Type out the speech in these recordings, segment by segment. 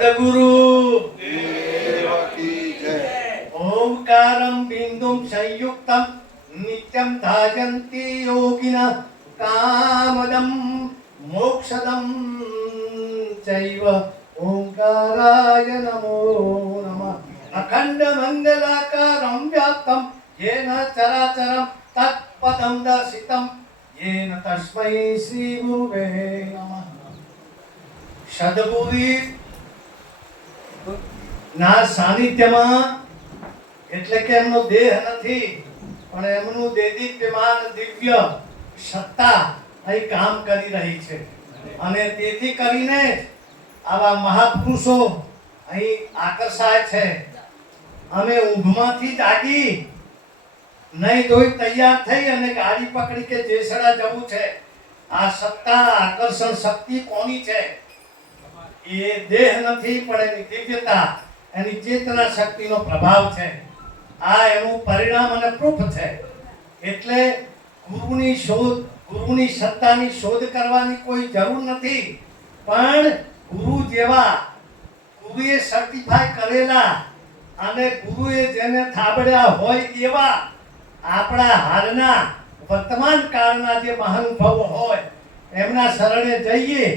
गुरु देव की जय। ओंकारं बिंदुं संयुक्तं नित्यं धाजन्ति योगिनः कामदं मोक्षदं चैव ओंकाराय नमो नमः। अखंड मंगलाकारं व्याप्तं येन चराचरं तत्पदं दर्शितं येन तस्मै श्री गुरुवे नमः। सद्गुरु ના સાનિધ્યમાં એટલે કે એમનો દેહ નથી પણ એમનું દેદીપ્યમાન દિવ્ય સત્તા અહીં કામ કરી રહી છે અને તેથી કરીને આવા મહાપુરુષો અહીં આકર્ષાય છે। અમે ઊંઘમાંથી જાગી નહીં ધોઈ તૈયાર થઈ અને ગાડી પકડી કે જેસડા જવું છે। આ સત્તા આકર્ષણ શક્તિ કોની છે? એ દેહ નથી પણ એની દિવ્યતા એની ચેતના શક્તિનો પ્રભાવ છે। આ એનું પરિણામ અને પ્રૂફ છે। એટલે ગુરુની શોધ ગુરુની સત્તાની શોધ કરવાની કોઈ જરૂર નથી પણ ગુરુ જેવા ગુરુએ સર્ટિફાઈ કરેલા અને ગુરુએ જેને થાબડ્યા હોય એવા આપણા હાલના વર્તમાન કાળના જે મહાનુભાવો હોય એમના શરણે જઈએ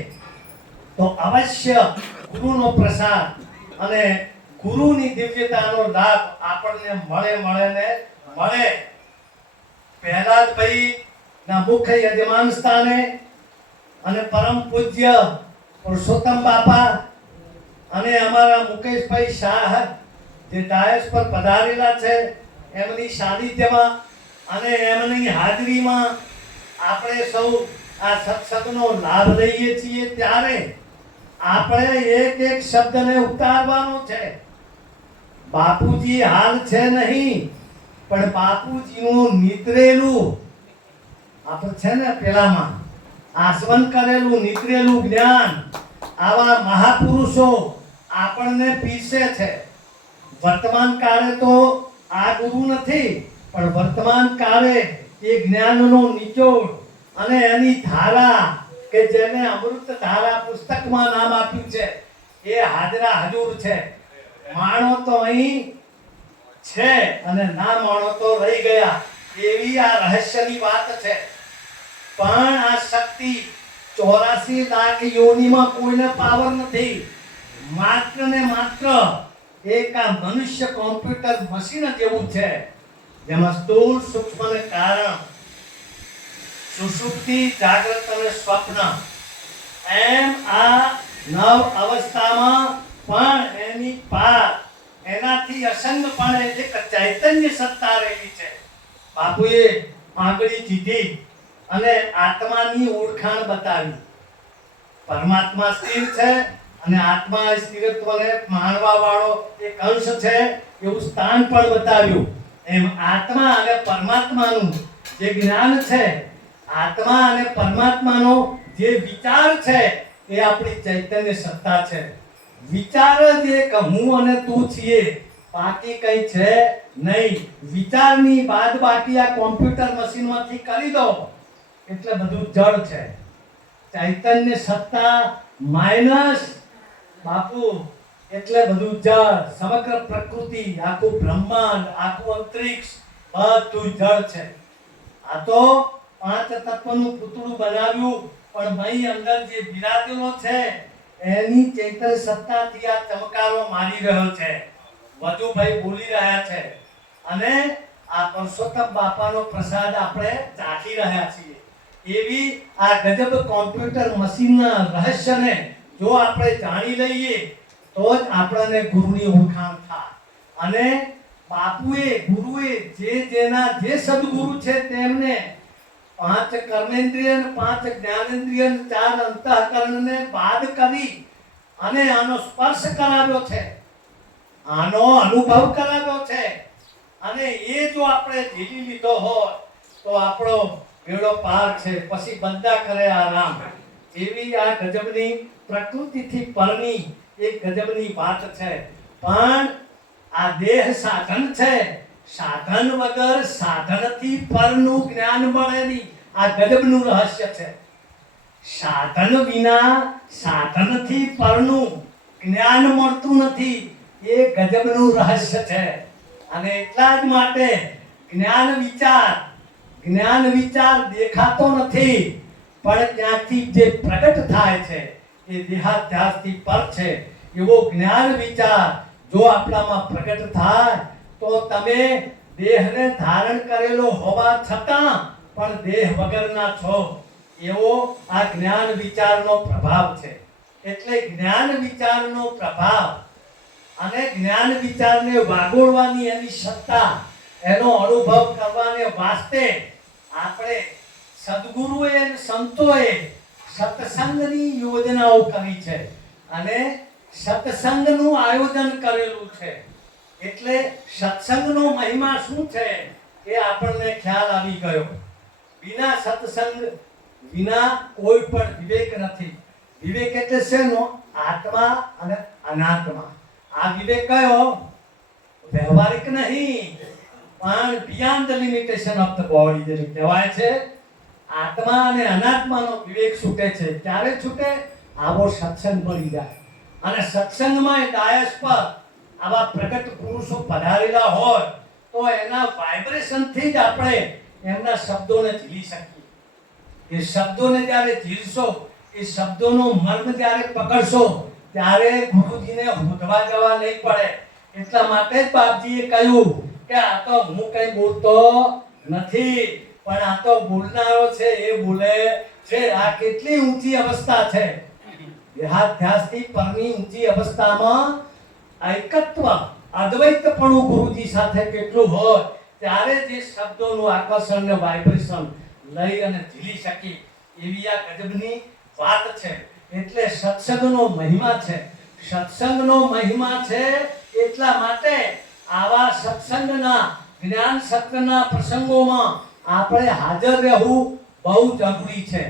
તો અવશ્ય ગુરુનો પ્રસાદ અને ગુરુની દિવ્યતાનો લાભ આપણને મળે। પહેલા જ ભાઈ ના મુખ્ય યજમાન સ્થાને અને પરમ પૂજ્ય પુરુષોત્તમ બાપા અને અમારા મુકેશભાઈ શાહ જે ડાયસ પર પધારેલા છે એમની સાનિધ્યમાં અને એમની હાજરીમાં આપણે સૌ આ સત્સંગનો લાભ લઈએ છીએ ત્યારે આપણે એક એક શબ્દને ઉતારવાનો છે। બાપુજી હાલ છે નહીં પણ બાપુજીનું નિદ્રેલું આપણે છે ને પેલામાં આસવન કરેલું નિદ્રેલું જ્ઞાન આવા મહાપુરુષો આપણને પીરસે છે। વર્તમાન કાળે તો આ ગુરુ નથી પણ વર્તમાન કાળે એ જ્ઞાનનો નિચોડ અને એની ધારા કે જેને અમૃત ધારા પુસ્તકમાં નામ આપ્યું છે એ હાજરા હજુર છે। માણો તો અહીં છે અને ના માણો તો રહી ગયા એવી આ રહસ્યની વાત છે। પણ આ શક્તિ 84 લાખ યોનિમાં કોઈને પાવર નથી। માત્ર ને માત્ર એક આ મનુષ્ય કોમ્પ્યુટર મશીન જેવું છે જેમાં સ્થૂળ સૂક્ષ્મ અને કારણ સુષુપ્તિ જાગ્રત અને સ્વપ્ન એમ આ નવ અવસ્થામાં પણ એની પાર એનાથી અસંગપણે એક ચૈતન્ય સત્તા રહેલી છે। બાપુએ આંગળી દીધી અને આત્માની ઓળખાણ બતાવી। પરમાત્મા સ્થિર છે અને આત્મા સ્થિરત્વને માનવા વાળો એક અંશ છે એવું સ્થાન પણ બતાવ્યું। એમ આત્મા અને પરમાત્માનું જે જ્ઞાન છે આત્મા અને પરમાત્માનો જે વિચાર છે એ આપણી ચૈતન્ય સત્તા છે। વિચાર જ એક હું અને તું છીએ બાકી કઈ છે નહીં। વિચારની બાદ બાકી આ કોમ્પ્યુટર મશીનમાંથી કરી દો એટલે બધું જડ છે। ચૈતન્ય સત્તા માઇનસ બાપુ એટલે બધું જડ। સમગ્ર પ્રકૃતિ આખું બ્રહ્માંડ આખું અંતરિક્ષ બધું જડ છે। આ તો પાંચ તત્વનું પૂતળું બનાવ્યું પણ મહી અંદર જે બિરાજેલો છે એની ચૈતન્ય સત્તાથી આ ચમકારો મારી રહ્યો છે। વજુભાઈ બોલી રહ્યા છે અને આ પુરુષોત્તમ બાપાનો પ્રસાદ આપણે ચાખી રહ્યા છીએ। એવી આ ગજબ કોમ્પ્યુટર મશીનના રહસ્યને જો આપણે જાણી લઈએ તો જ આપણને ગુરુની ઓળખાણ થાય। અને બાપુએ ગુરુએ જેના જે સદગુરુ છે તેમને 5 કર્મેન્દ્રિય 5 જ્ઞાનેન્દ્રિય 4 અંતઃકરણને બાદ કરી અને આનો સ્પર્શ કરાવ્યો છે આનો અનુભવ કરાવ્યો છે અને એ જો આપણે ઝીલી લીધો હોય તો આપણો બેડો પાર છે। પછી બંધા કરે આરામ। એવી આ ગજબની પ્રકૃતિથી પરની એક ગજબની વાત છે। પણ આ દેહ સાધન છે। સાધન વગર સાધનથી પરનું જ્ઞાન મળે નહીં। આ ગજબનું રહસ્ય છે। સાધન વિના સાધનથી પરનું જ્ઞાન મળતું નથી, એ ગજબનું રહસ્ય છે. અને એટલા જ માટે જ્ઞાન વિચાર દેખાતો નથી, પણ ત્યાંથી જે પ્રગટ થાય છે એ દેહાધ્યાસથી પર છે. એવો જ્ઞાન વિચાર જો આપણામાં પ્રગટ થાય તો તમે દેહને ધારણ કરેલો હોવા છતાં પણ દેહ વગરના છો, એવો આ જ્ઞાન વિચારનો પ્રભાવ છે. એટલે જ્ઞાન વિચારનો પ્રભાવ અને જ્ઞાન વિચારને વાગોળવાની એની સત્તા, એનો અનુભવ કરવાને વાસ્તે આપણે સદગુરુએ અને સંતોએ સત્સંગની યોજનાઓ કરી છે અને સત્સંગનું આયોજન કરેલું છે. એટલે સત્સંગનો મહિમા શું છે એ આપણને ખ્યાલ આવી ગયો. વિના સત્સંગ વિના કોઈ પણ વિવેક નથી. વિવેક એટલે શેનો? આત્મા અને અનાત્મા. આ વિવેક કયો? વ્યવહારિક નહીં, પણ beyond the limitation of the body જે કહેવાય છે. આત્મા અને અનાત્માનો વિવેક છૂટે છે. ક્યારે છૂટે? આવો સત્સંગ મળી જાય. અને સત્સંગમાં ડાયસ પર આવા પ્રગટ પુરુષો પધારેલા હોય તો એના વાઇબ્રેશનથી જ આપણે એમના શબ્દોને ઝીલી શકીએ. એ શબ્દોને જ્યારે ઝીલશો, એ શબ્દોનો મર્મ જ્યારે પકડશો, ત્યારે ગુરુજીને હોધવા જવા નહીં પડે. એટલા માટે જ બાપજીએ કહ્યું કે આ તો હું કંઈ બોલતો નથી, પણ આ તો બોલનારો છે, એ બોલે છે. આ કેટલી ઊંચી અવસ્થા છે. દેહાધ્યાસથી પરની ઊંચી અવસ્થામાં એકત્વ, અદ્વૈતપણું ગુરુજી સાથે કેટલું હોય, ત્યારે જે શબ્દોનું આકર્ષણ ને વાઇબ્રેશન લઈ અને ઝીલી શકી, એવી આ ગજબની વાત છે. એટલે સત્સંગનો મહિમા છે. સત્સંગનો મહિમા છે. એટલા માટે આવા સત્સંગના જ્ઞાન સત્રના પ્રસંગોમાં આપણે હાજર રહેવું બહુ જરૂરી છે.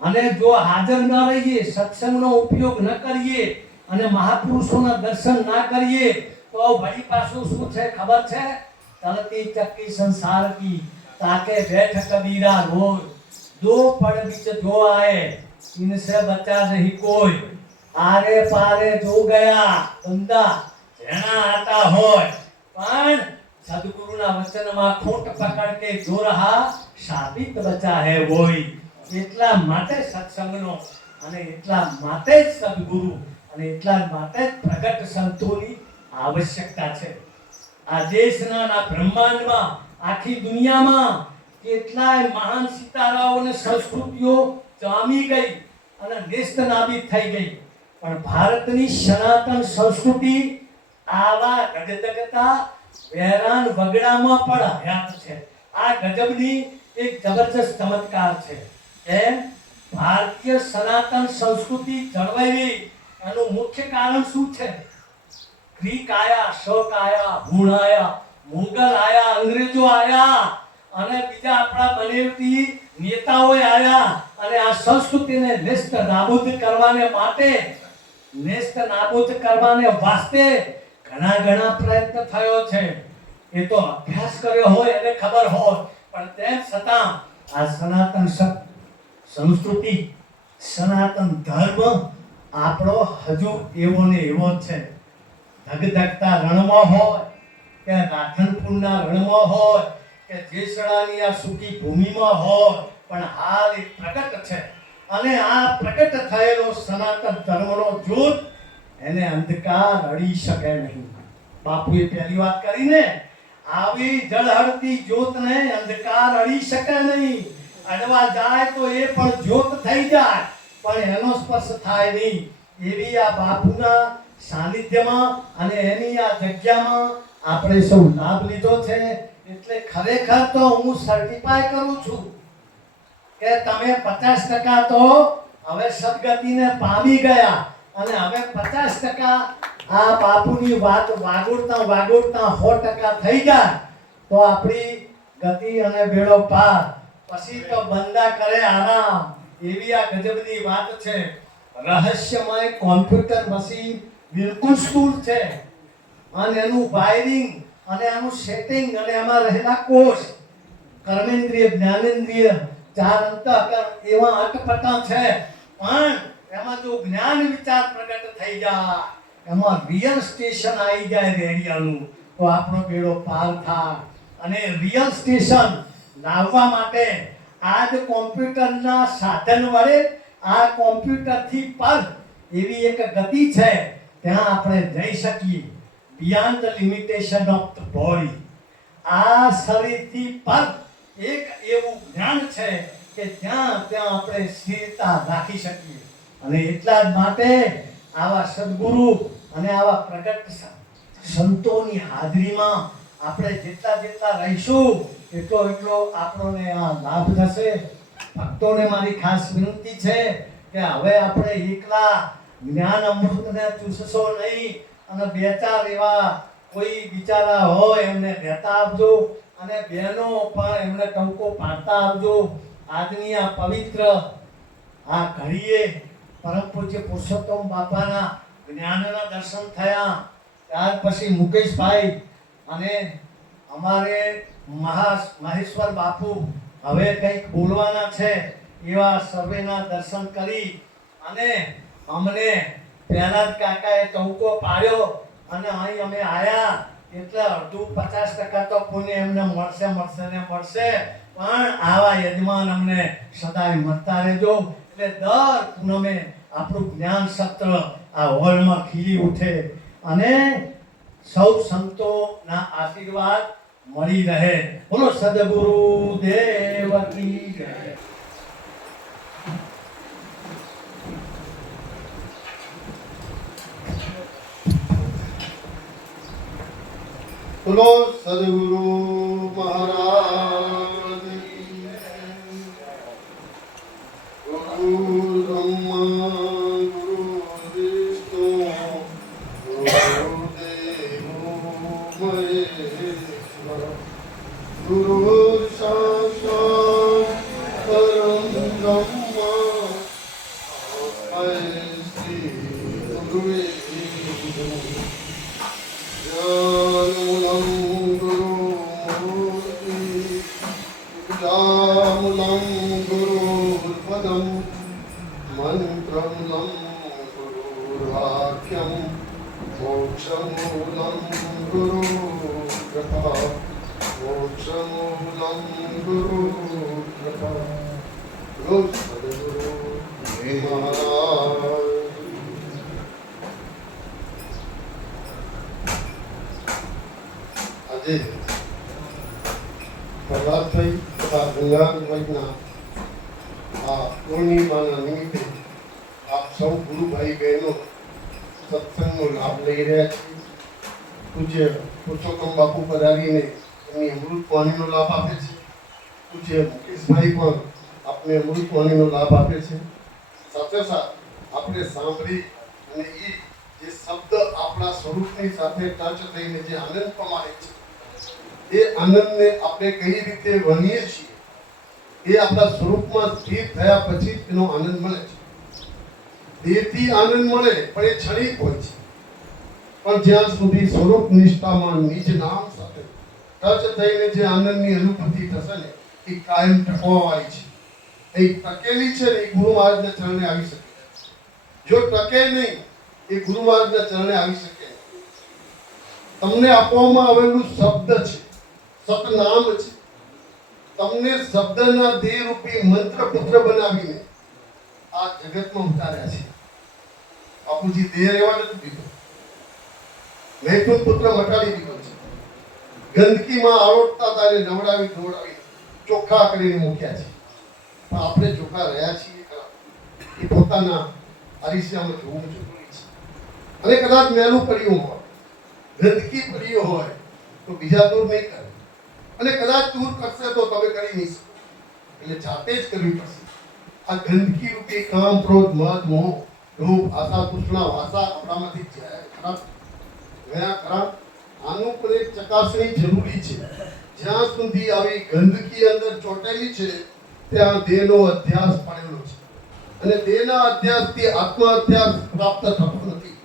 અને જો હાજર ન રહીએ, સત્સંગનો ઉપયોગ ન કરીએ અને મહાપુરુષોના દર્શન ના કરીએ તો વળી પાછું શું છે ખબર છે? ચલતી ચક્કી સંસાર કી તાકે બેઠ કબીરા રોય, દો પડ બીચ જો આए इनसे बचा नहीं कोई, आरे पारे जो गया बंदा જેના આતા હોય, પણ સદગુરુના વચનમાં ખૂંટ પકડ કે જો રહા સાબિત બચા હે વોય. એટલા માટે સત્સંગનો, અને એટલા માટે જ સદગુરુ, અને એટલા માટે જ પ્રગટ સંતોની આવશ્યકતા છે. આ દેશના, આ બ્રહ્માંડમાં, આખી દુનિયામાં કેટલાય મહાન સિતારાઓ અને સંસ્કૃતિઓ જામી ગઈ અને નેસ્તનાબૂદ થઈ ગઈ, પણ ભારતની સનાતન સંસ્કૃતિ આવા ગજગજતા વેરાન વગડામાં પણ હયાત છે. આ ગજબની એક જબરજસ્ત ચમત્કાર છે. એમ ભારતીય સનાતન સંસ્કૃતિ જળવાઈ રહી એનું મુખ્ય કારણ શું છે? ગ્રીક આયા, શક આયા, હુણ આયા, મુગલ આયા, અંગ્રેજો આયા અને બીજા આપણા બનેવતી નેતાઓ આયા અને આ સંસ્કૃતિને નેસ્ત નાબૂદ કરવાને માટે, નેસ્ત નાબૂદ કરવાને વાસ્તે ઘણા પ્રયત્ન થયો છે. એ તો અભ્યાસ કર્યો હોય એને ખબર હોય, પણ તેમ છતાં આ સનાતન સંસ્કૃતિ, સનાતન ધર્મ આપણો હજુ એવો ને એવો જ છે. ધગધગતા રણમાં હોય કે રાખનપુરના રણમાં હોય કે જેસડાની આ સૂકી ભૂમિમાં હોય, પણ હાલ એ પ્રગટ છે. અને આ પ્રગટ થયેલો સનાતન ધર્મનો જ્યોત એને અંધકાર અડી શકે નહીં. બાપુએ પહેલી વાત કરીને, આવી જળહળતી જ્યોતને અંધકાર અડી શકે નહીં. અડવા જાય તો એ પણ જ્યોત થઈ જાય, પણ એનો સ્પર્શ થાય નહીં. એવી આ બાપુના સાનિધ્યમાં અને એની આ જગ્યામાં આપણે સૌ લાભ લીધો છે. એટલે ખરેખર તો હું સર્ટિફાય કરું છું કે તમે 50% તો હવે સદગતિને પામી ગયા, અને હવે 50% આ બાપુની વાત વાગોળતા 100% થઈ જાય તો આપણી ગતિ અને બેડો પાર. પછી તો બંદા કરે આરામ. એવી આ ગજબની વાત છે. રહસ્યમય કોમ્પ્યુટર મશીન બિલકુલ સ્થૂળ છે, અને એનું વાયરિંગ અને એનું સેટિંગ અને એમાં રહેલા કોષ, કર્મેન્દ્રિય, જ્ઞાનેન્દ્રિય, ચાર અંતઃકરણ એવા અટપટા છે, પણ એમાં જો જ્ઞાન વિચાર પ્રગટ થઈ જાય, એમાં રિયલ સ્ટેશન આવી જાય રેડિયાનું, તો આપણો બેડો પાર થાય. અને રિયલ સ્ટેશન લાવવા માટે આજ કોમ્પ્યુટરના સાધન વડે આ કોમ્પ્યુટરથી પર એવી એક ગતિ છે, ત્યાં આપણે જઈ શકીએ beyond the limitation of the body. આ શરીરથી પર એક એવું જ્ઞાન છે કે ત્યાં આપણે સ્થિરતા રાખી શકીએ. અને એટલા જ માટે આવા સદગુરુ અને આવા પ્રગટ સંતોની હાજરીમાં આપણે જેટલા રહીશું એટલો આપણને આ લાભ થશે. ભક્તોને મારી ખાસ વિનંતી છે કે હવે આપણે એકલા જ્ઞાન અમૃતને ચૂસશો નહીં, અને બે ચાર એવા કોઈ બિચારા હોય એમને રહેતા આપજો, અને બહેનો પણ એમને ટંકો પાડતા આવજો. આજની આ પવિત્ર આ ઘડીએ પરમ પૂજ્ય પુરુષોત્તમ બાપાના જ્ઞાનના દર્શન થયા. ત્યાર પછી મુકેશભાઈ અને અમારે મહેશ્વર બાપુ હવે કંઈક બોલવાના છે, એવા સર્વેના દર્શન કરી અને અમને પહેલા જ કાકાએ ટંકો પાડ્યો અને અહીં અમે આવ્યા એટલે અડધું 50% તો પુણ્ય એમને મળશે. પણ આવા યજમાન અમને સદાય મળતા રહેજો, એટલે દર પૂનમે આપણું જ્ઞાન સત્ર આ હોલમાં ખીલી ઉઠે અને સૌ સંતોના આશીર્વાદ મળી રહે. બોલો સદગુરુ દેવ કી જય. બોલો સદગુરુ મહારાજ કી જય. ગુરુ બ્રહ્મા ગુરુ વિષ્ણુ ગુરુદેવો મહેશ્વર ગુરુ સાક્ષાત પરમ બ્રહ્મ તસ્મૈ ગુરુવે જ્ઞાનમૂલં ગુરુમૂર્તિ વિદ્યામૂલં ગુરુર્પદં મંત્રમૂલં ગુરુર્વાક્યં મોક્ષમૂલં ગુરુકૃપા મોક્ષમૂલં ગુરુકૃપા. બોલો સદગુરુ મહારાજ. આજે પ્રહલાદભાઈ તથા ગંગાધરભાઈના આ પૂર્ણિમાના નિમિત્તે આપ સૌ ગુરુભાઈ બહેનો સત્સંગનો લાભ લઈ રહ્યા છીએ. પૂજ્ય પુરુષોત્તમ બાપુ પધારીને એમની અમૃત વાણીનો લાભ આપે છે. પૂજ્ય મુકેશભાઈ પણ આપને અમૃત વાણીનો લાભ આપે છે. સાથે આપણે સાંભળી અને એ જે શબ્દ આપણા સ્વરૂપની સાથે ટચ થઈને જે આનંદ પમાડે છે, એ આનંદને આપણે કઈ રીતે વણીએ છીએ એ આપણા સ્વરૂપમાં સ્થિર થયા પછી એનો આનંદ મળે છે. દેહથી આનંદ મળે પણ એ ક્ષણિક હોય છે, પણ જ્યાં સુધી સ્વરૂપ નિષ્ઠામાં નિજ નામ સાથે ટચ થઈને જે આનંદની અનુભૂતિ થશે ને એ કાયમ ટકવાવાળી છે. એ ટકેલી છે ને એ ગુરુ મહારાજના ચરણે આવી શકે. જો ટકે નહીં એ ગુરુ મહારાજના ચરણે આવી શકે. તમને આપવામાં આવેલું શબ્દ છે, સતનામ છે. તમને શબ્દના દેહ રૂપી મંત્ર પુત્ર બનાવીને આ જગતમાં ઉતાર્યા છે. બાપુજી દેહ રહેવા નથી દીધો, મૈથુન પુત્ર મટાડી દીધો છે. ગંદકીમાં આરોટતા હતા એને નવડાવી ધોવડાવી ચોખ્ખા કરીને મૂક્યા છે. પણ આપણે ચોખ્ખા રહ્યા છીએ ખરા એ પોતાના અરીસામાં જોવું જરૂરી છે. અને કદાચ મેલું પડ્યું હોય, ગંદકી પડી હોય તો બીજા દૂર નહીં કરે, અને કદાચ દૂર કરશે તો તમે કરી નહીં શકો. એટલે જાતે જ કરવી પડશે. આ ગંદકી રૂપી કામ, ક્રોધ, મદ, મોહ, લોભ, આશા, તૃષ્ણા, વાસા આપણામાંથી ગયા ખરા. આનું પણ એક ચકાસણી જરૂરી છે. જ્યાં સુધી આવી ગંદકી અંદર ચોટેલી છે ત્યાં દેહનો અધ્યાસ પડેલો છે, અને દેહના અધ્યાસથી આત્મા અધ્યાસ પ્રાપ્ત થતો નથી.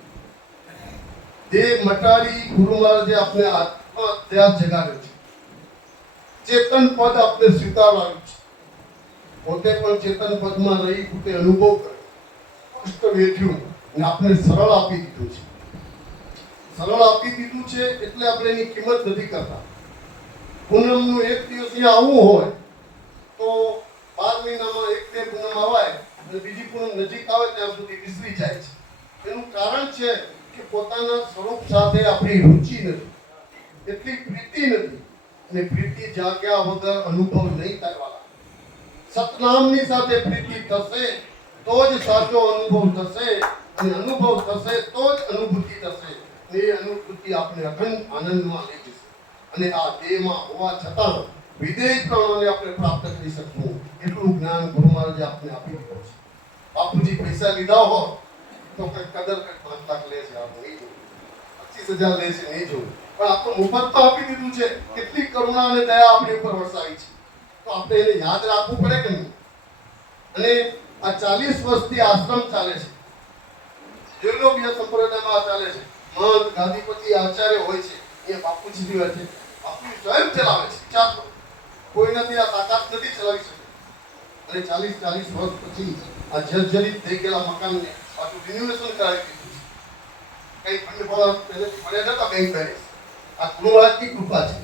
દેહ મટાડી ગુરુ મહારાજે આપણે આત્મા અધ્યાસ જગાડ્યો છે. ચેતન પદ આપણે સ્વીકારવાનું છે. પોતે પણ ચેતન પદમાં રહી પોતે અનુભવ કરે. કષ્ટ વેઠ્યું અને આપણે સરળ આપી દીધું છે. સરળ આપી દીધું છે એટલે આપણે એની કિંમત નથી કરતા. પૂનમનું એક દિવસ અહીંયા આવવું હોય તો 12 મહિનામાં એક બે પૂનમ આવાય અને બીજી પૂનમ નજીક આવે ત્યાં સુધી વિસરી જાય છે. એનું કારણ છે કે પોતાના સ્વરૂપ સાથે આપણી રુચિ નથી, એટલી પ્રીતિ નથી. અને પ્રીતિ જાગ્યા વગર અનુભવ નહીં થવાના. સતનામની સાથે પ્રીતિ થશે તો જ સાચો અનુભવ થશે, અને અનુભવ થશે તો જ અનુભૂતિ થશે. એ અનુભૂતિ આપણે અખંડ આનંદમાં લઈ જશે. અને આ દેહમાં હોવા છતાં વિદેહ પ્રાણોને આપણે પ્રાપ્ત કરી શકશું એટલું જ્ઞાન ગુરુ મહારાજે આપણે આપી દીધું છે. બાપુજી પૈસા લીધા હો તો કઈ કદર કઈ 5 લાખ લે છે, આ નહીં જોયું. 25,000 લે છે, નહીં જોયું. પણ આ તો મુફતમાં આપી દીધું છે. કેટલી કરુણા અને દયા આપણી ઉપર વરસાવી છે, તો આપણે એને યાદ રાખવું પડે કે નહીં? અને આ 40 વર્ષથી આશ્રમ ચાલે છે, જૈનોબીય સંપ્રદાયમાં ચાલે છે. મહંત ગાદીપતિ આચાર્ય હોય છે, અહીંયા બાપુજી હોય છે. બાપુજી સ્વયં ચલાવે છે. વિચાર કરો, કોઈ નથી આ તાકાત નથી ચલાવી શકે. અને 40 વર્ષ પછી આ જર્જરિત થઈ ગયેલા મકાનને પાછું રિન્યુએશન કરાવી દીધું છે. કઈ ફંડ પહેલેથી પડ્યા નતા બેંક બેલેન્સ. આ ગુરુ મહારાજની કૃપા છે,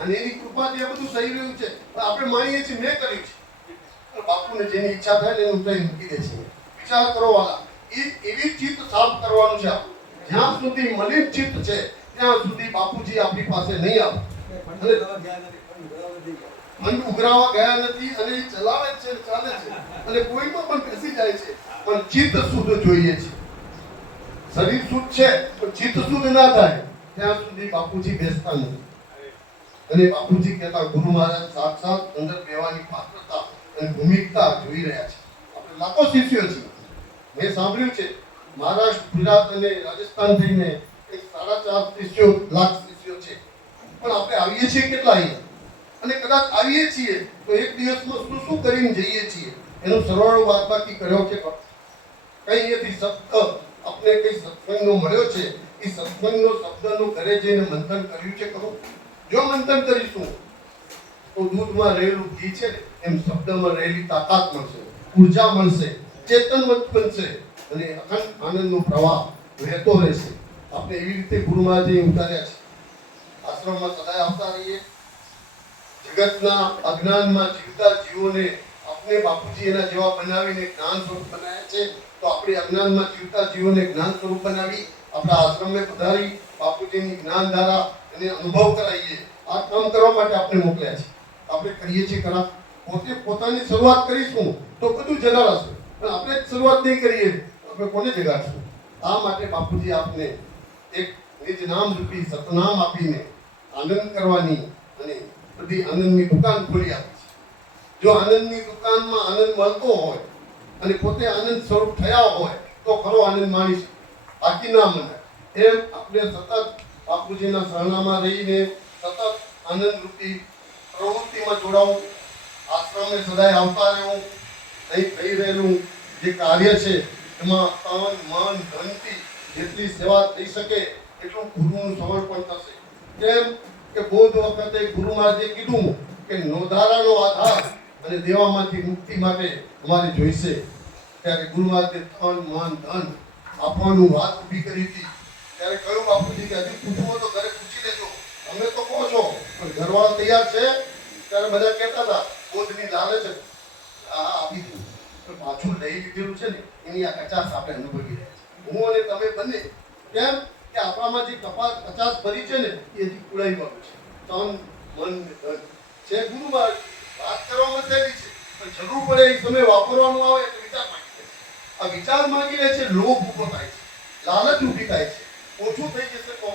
અને એની કૃપાથી આ બધું થઈ રહ્યું છે. પણ આપણે માનીએ છીએ મેં કર્યું છે. બાપુને જેની ઈચ્છા થાય ને એનું ઉઠાઈ મૂકી દે છે. વિચાર કરો વાલા, એવી ચિત્ત સાફ કરવાનું છે. જ્યાં સુધી મલિન ચિત્ત છે ત્યાં સુધી બાપુજી આપણી પાસે નહીં આવે. મન ઉઘરાવા ગયા નથી, અને એ ચલાવે છે, ચાલે છે, અને કોઈમાં પણ બેસી જાય છે. પણ ચિત્ત શુદ્ધ જોઈએ છે. શરીર શુદ્ધ છે પણ ચિત્ત શુદ્ધ ના થાય ત્યાં સુધી બાપુજી બેસતા નથી. અને બાપુજી કહેતા ગુરુ મહારાજ સાક્ષાત અંદર બેવાની પાત્રતા અને ભૂમિકતા જોઈ રહ્યા છે. આપણે લાખો શિષ્યો છીએ. મેં સાંભળ્યું છે મહારાષ્ટ્ર, ગુજરાત અને રાજસ્થાન થઈને 4.5 શિષ્યો, લાખ શિષ્યો છે. પણ આપણે આવીએ છીએ કેટલા અહીંયા? અને કદાચ આવીએ છીએ તો એક દિવસમાં શું શું કરીને જઈએ છીએ એનો સરવાળો બાદબાકી કર્યો છે? કઈ અહીંયાથી શબ્દ આપણે કઈ સત્સંગનો મળ્યો છે, એ સત્સંગનો શબ્દનો ઘરે જઈને મંથન કર્યું છે ખરું? જો મંથન કરીશું તો દૂધમાં રહેલું ઘી છે ને એમ શબ્દમાં રહેલી તાકાત મળશે, ઉર્જા મળશે, ચેતનવત બનશે, અને અખંડ આનંદનો પ્રવાહ વહેતો રહેશે. આપણે એવી રીતે ગુરુ મહારાજે ઉતાર્યા છે. આશ્રમમાં સદાય આવતા રહીએ. જગતના અજ્ઞાનમાં જીવતા જીવોને આપણે બાપુજી એના જેવા બનાવીને જ્ઞાન સ્વરૂપ બનાવ્યા છે. તો આપણે અજ્ઞાનમાં જીવતા જીવોને જ્ઞાન સ્વરૂપ બનાવી આપણા આશ્રમને પધારી બાપુજીની જ્ઞાન ધારા એને અનુભવ કરાવીએ. આ કામ કરવા માટે આપણે મોકલ્યા છે. આપણે કરીએ છીએ ખરા? પોતે પોતાની શરૂઆત કરીશું તો બધું જગાડશે, પણ આપણે જ શરૂઆત નહીં કરીએ તો આપણે કોને જગાડશું? આ માટે બાપુજી આપને એક નિજ નામ રૂપી સતનામ આપીને આનંદ કરવાની અને બધી આનંદની દુકાન ખોલી આપી છે. જો આનંદની દુકાનમાં આનંદ મળતો હોય અને પોતે આનંદ સ્વરૂપ થયા હોય તો ખરો આનંદ માણી શકે, બાકી ના મનાય. એમ આપણે સતત બાપુજીના શરણામાં રહીને સતત આનંદ રૂપી પ્રવૃત્તિમાં જોડાવું, આશ્રમને સદાય આવતા રહેવું, અહીં થઈ રહેલું જે કાર્ય છે એમાં તન મન ધનથી જેટલી સેવા થઈ શકે એટલું ગુરુનું સમર્પણ થશે. કેમ કે બૌદ્ધ વખતે ગુરુ મહારાજે કીધું કે નોંધારાનો આધાર અને દેવામાંથી મુક્તિ માટે અમારે જોઈશે. ત્યારે ગુરુ મહારાજે તન મન ધન આપવાનું વાત ઊભી કરી હતી. ત્યારે કહ્યું બાપુજી કે હજી પૂછવું હોય તો ઘરે પૂછી લેજો, અમે તો કહો છો પણ ઘરવાળા તૈયાર છે? ત્યારે બધા કહેતા હતા બૌદ્ધની લાલચ છે, હા આપી દીધું. પણ પાછું લઈ લીધેલું છે ને એની આ કચાશ આપણે અનુભવી રહ્યા છે, હું અને તમે બંને. કેમ કે આપણામાં જે કચાશ ભરી છે ને એ હજી પુરાઈવાનું છે. તન મન ધન છે. ગુરુ મહારાજ વાત કરવામાં સહેલી છે, પણ જરૂર પડે એ સમય વાપરવાનું આવે એટલે વિચાર માંગી લે છે. આ વિચાર માંગી લે છે, લોભ ઊભો થાય છે, લાલચ ઊભી થાય છે. ઓછું થઈ જશે તો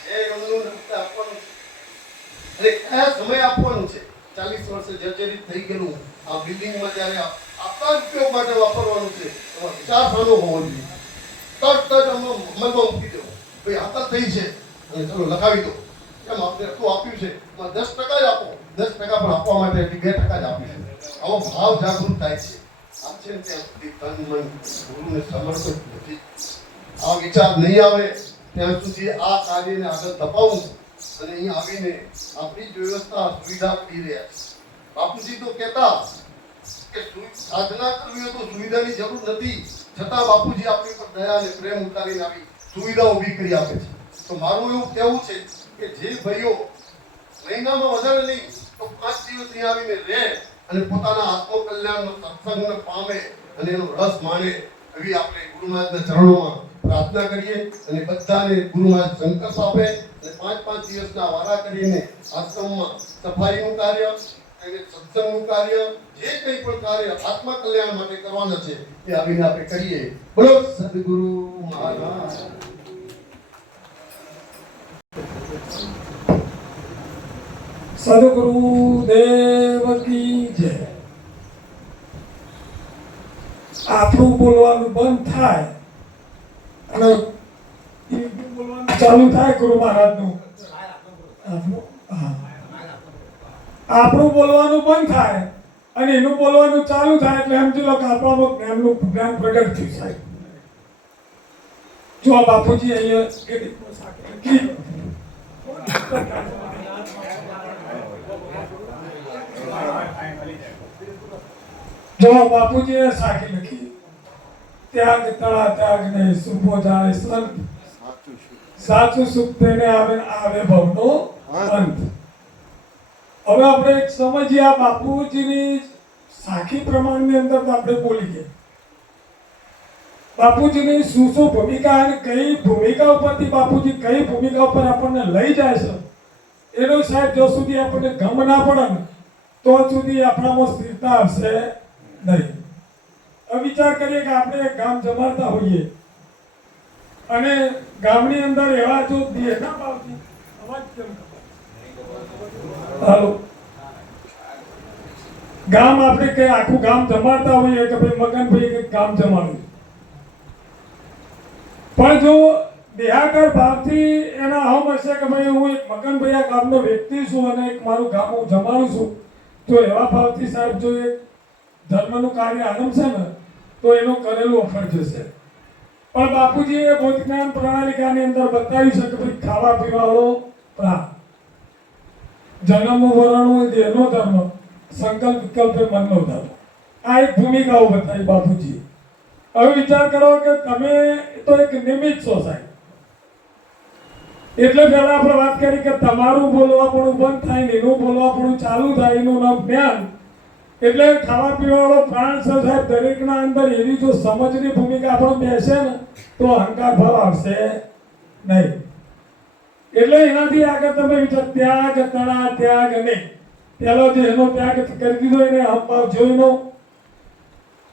છે એમનું આપવાનું છે. એટલે કયા સમય આપવાનું છે? 40 વર્ષે જર્જરિત થઈ ગયેલું આ બિલ્ડિંગમાં જ્યારે આપણા ઉપયોગ માટે વાપરવાનું છે, એમાં વિચાર સાનો હોવો જોઈએ. તરત જ અમલમાં મૂકી દેવો. ભાઈ હાથલ થઈ છે અને ચલો લખાવી દો. કેમ આપણે એટલું આપ્યું છે એમાં 10% જ આપો. 10% પણ આપવા માટે 2% જ આપીશું. આવો ભાવ જાગૃત થાય છે. આ છે ને ત્યાં સુધી તન મન ગુરુને સમર્પિત નથી. આ વિચાર નહીં આવે ત્યાં સુધી આ કાર્યને આગળ ધપાવવું અને અહીં આવીને આપણી જ વ્યવસ્થા સુવિધા કરી રહ્યા છે. બાપુજી તો કહેતા કે સાધના કરવી હોય તો સુવિધાની જરૂર નથી, છતાં બાપુજી આપણી પર દયા અને પ્રેમ ઉતારીને આવી સુવિધા ઊભી કરી આપે છે. તો મારું એવું કહેવું છે કે જે ભાઈઓ મહિનામાં વધારે નહીં તો 5 દિવસ અહીં આવીને રહે અને પોતાના આત્મકલ્યાણનો સત્સંગને પામે અને એનો રસ માણે, એવી આપણે ગુરુ મહારાજના ચરણોમાં પ્રાર્થના કરીએ અને બધાને ગુરુ મહારાજ સંકલ્પ આપે અને 5-5 દિવસના વારા કરીને આશ્રમમાં સફાઈનું કાર્ય અને સત્સંગનું કાર્ય, જે કંઈ પણ કાર્ય આત્મકલ્યાણ માટે કરવાના છે એ આવીને આપણે કરીએ. બોલો સદગુરુ મહારાજ. સદગુરુ દેવ કી જય. આપણું બોલવાનું બંધ થાય અને એમનું બોલવાનું ચાલુ થાય ગુરુ મહારાજનું. આપણું બોલવાનું બંધ થાય અને એનું બોલવાનું ચાલુ થાય એટલે સમજી લો કે આપણામાં જ્ઞાન પ્રગટ થયું સાહેબ. જો આ બાપુજી અહીંયા જો બાપુજીએ સાખી લખી, ત્યાગ તળા ત્યાગ ને સુભો જાય સંત, સાચું સુખ તેને આવે ભવનો અંત. હવે આપણે એક સમજીએ આ બાપુજીની સાખી પ્રમાણની અંદર તો આપણે બોલી ગયા બાપુજીની શું ભૂમિકા અને કઈ ભૂમિકા ઉપરથી બાપુજી કઈ ભૂમિકા ઉપર આપણને લઈ જાય છે એનો સાહેબ જો સુધી આપણને ગમ ના પડે ને તો સુધી આપણામાં સ્થિરતા આવશે નહીં. હવે વિચાર કરીએ કે આપણે એક ગામ જમાડતા હોઈએ અને ગામની અંદર એવા જો દેહના ભાવથી અવાજ કેમ હાલો ગામ આપણે કે આખું ગામ જમાડતા હોઈએ કે ભાઈ મગનભાઈ એક ગામ જમાડ્યું, પણ જો દેહાકાર ભાવથી એના હમ હશે કે ભાઈ હું એક મગનભાઈ આ ગામનો વ્યક્તિ છું અને એક મારું ગામ હું જમાડું છું, તો એવા ભાવથી સાહેબ જો એક ધર્મનું કાર્ય આરંભશે ને તો એનું કરેલું અફળ જશે. પણ બાપુજીએ બોધ જ્ઞાન પ્રણાલિકાની અંદર બતાવ્યું છે કે ભાઈ ખાવા પીવાવાળો પ્રાણ, જન્મ વરણો દેહનો ધર્મ, સંકલ્પ વિકલ્પે મનનો ધર્મ. આ એક ભૂમિકાઓ બતાવી બાપુજીએ. હવે વિચાર કરો કે તમે તો એક નિમિત્ત છો સાહેબ. એટલે પહેલા આપણે વાત કરી કે તમારું બોલવાપણું બંધ થાય ને એનું બોલવાપણું ચાલુ થાય એનું નામ જ્ઞાન. એટલે ખાવા પીવાવાળો પ્રાણ છે સાહેબ, દરેકના અંદર એવી જો સમજની ભૂમિકા આપણો બેસે ને તો અહંકાર ભાવ આવશે નહીં. એટલે એનાથી આગળ તમે વિચાર ત્યાગ તણા ત્યાગ નહીં. પેલો જે એનો ત્યાગ કરી દીધો એને અહંભાવ જોઈનો,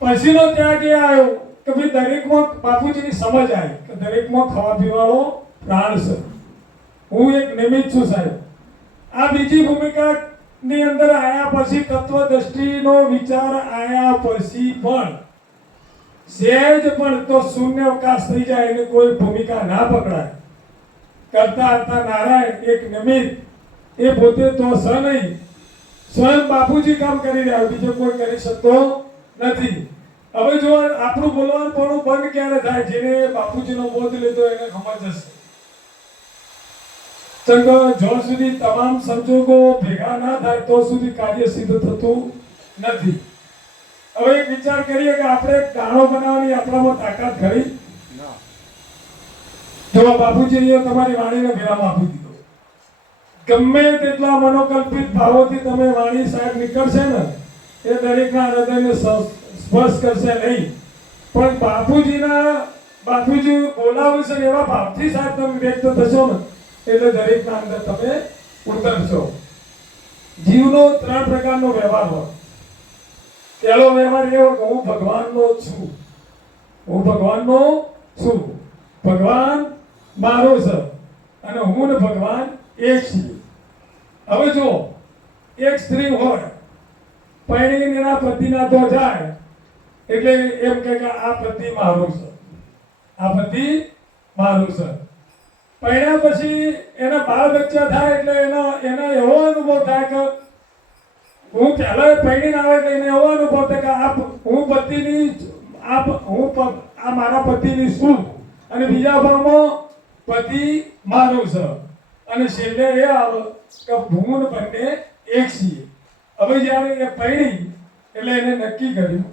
પછીનો ત્યાગ એ આવ્યો કે ભાઈ દરેકમાં બાપુજીની સમજ આવી કે દરેકમાં ખાવા પીવાળો પ્રાણ છે, હું એક નિમિત્ત છું સાહેબ. આ બીજી ભૂમિકા ની અંદર આયા પછી તત્વદ્રષ્ટિનો વિચાર આયા પછી પણ સહેજ પણ તો શૂન્ય અવકાશ થઈ જાય એને કોઈ ભૂમિકા ના પકડાય. કરતા હતા નારાયણ એક નિમિત્ત, એ પોતે તો સ નહીં, સ્વયં બાપુજી કામ કરી રહ્યા, બીજો કોઈ કરી શકતો નથી. હવે જો આપણું બોલવાનું પણ બંધ ક્યારે થાય? જેને બાપુજીનો બોધ લીધો એને ખબર જશે. જ્યાં સુધી તમામ સંજોગો ભેગા ના થાય તો સુધી કાર્ય સિદ્ધ થતું નથી. હવે એક વિચાર કરીએ કે આપણે દાણો બનાવવાની આપણામાં તાકાત ખરી? જો બાપુજીએ તમારી વાણીને વિરામ આપી દીધો, ગમે તેટલા મનોકલ્પિત ભાવોથી તમે વાણી સાહેબ નીકળશે ને એ દરેકના હૃદયને સ્પર્શ કરશે નહીં. પણ બાપુજી બોલાવશે એવા ભાવથી સાહેબ તમે વ્યક્ત થશો ને એટલે દરેકના અંદર તમે ઉતરશો. જીવનો 3 પ્રકારનો વ્યવહાર હોય. પહેલો વ્યવહાર એવો કે હું ભગવાનનો છું, હું ભગવાનનો છું, ભગવાન મારો છે અને હું ને ભગવાન એક છીએ. હવે જો એક સ્ત્રી હોય પરણીને એના પતિના તો જાય એટલે એમ કે આ પતિ મારું છે, આ પતિ મારું છે. પરણ્યા પછી એના બાળ બચ્ચા થાય એટલે એનો એવો અનુભવ થાય કે હું પહેલા પરણીને આવે એટલે એને એવો અનુભવ થાય કે આ મારા પતિની શું, અને બીજા ભાવમાં પતિ મારું છે, અને છેલ્લે એ આવે કે હું ને બંને એક છીએ. હવે જ્યારે એ પરણી એટલે એને નક્કી કર્યું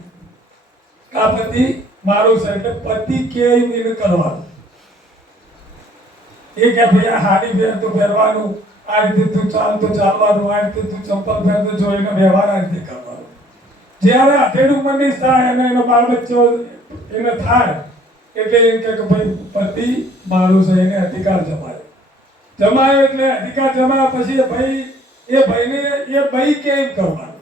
કે આ પતિ મારું છે એટલે પતિ કે એને કરવાનું. એ કે ભાઈ આ હાડી પહેર તો પહેરવાનું, આ રીતે તું ચાલ તો ચાલવાનું, આ રીતે તું ચંપલ પહેર તો જોઈને વ્યવહાર આ રીતે કરવાનો. જ્યારે આઠેડ ઉંમરની થાય અને એનો બાળ બચ્ચો એને થાય એટલે એમ કે ભાઈ પતિ મારું છે, એને અધિકાર જમાયો એટલે અધિકાર જમાયા પછી એ ભાઈ કેમ કરવાનું?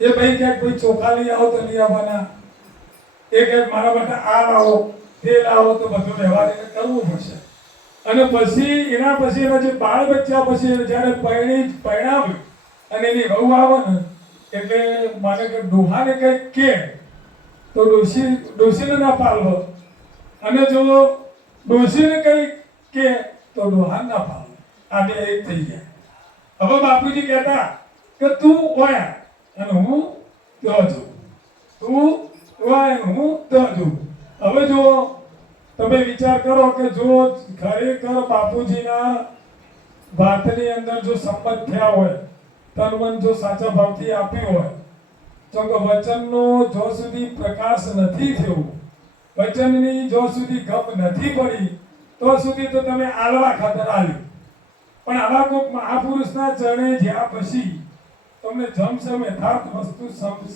એ ભાઈ ક્યાંક ભાઈ ચોખા લઈ આવો તો લઈ આવવાના, એ ક્યાંક મારા માટે આ લાવો તે લાવો તો બધું વ્યવહાર એને કરવું પડશે. અને પછી એના જે બાળ બચ્ચા પછી જ્યારે પરણાવ્યું અને એની વહુ આવે ને એટલે માને કે ડોહાને કંઈક કે તો ડોશીને ના પાલવો, અને જો ડોશીને કંઈક કે તો ડોહાને ના પાલવો. આ બે એક થઈ ગયા. હવે બાપુજી કહેતા કે તું ઓયા અને હું ત્યાં જઉં, તું ઓયા અને હું ત્યાં જઉં. હવે જો તમે વિચાર કરો કે જો ખરેખર બાપુજીના વાતની અંદર જો સંમત થયા હોય, તન મન જો સાચા ભાવથી આપ્યું હોય, તો કે વચનનો જો સુધી પ્રકાશ નથી થયો, વચનની જો સુધી ગમ નથી પડી, તો સુધી તો તમે આલવા ખાતર આલ્યું. પણ આવા કોઈક મહાપુરુષના ચરણે જ્યાં પછી તમને જમસમ યથાર્થ વસ્તુ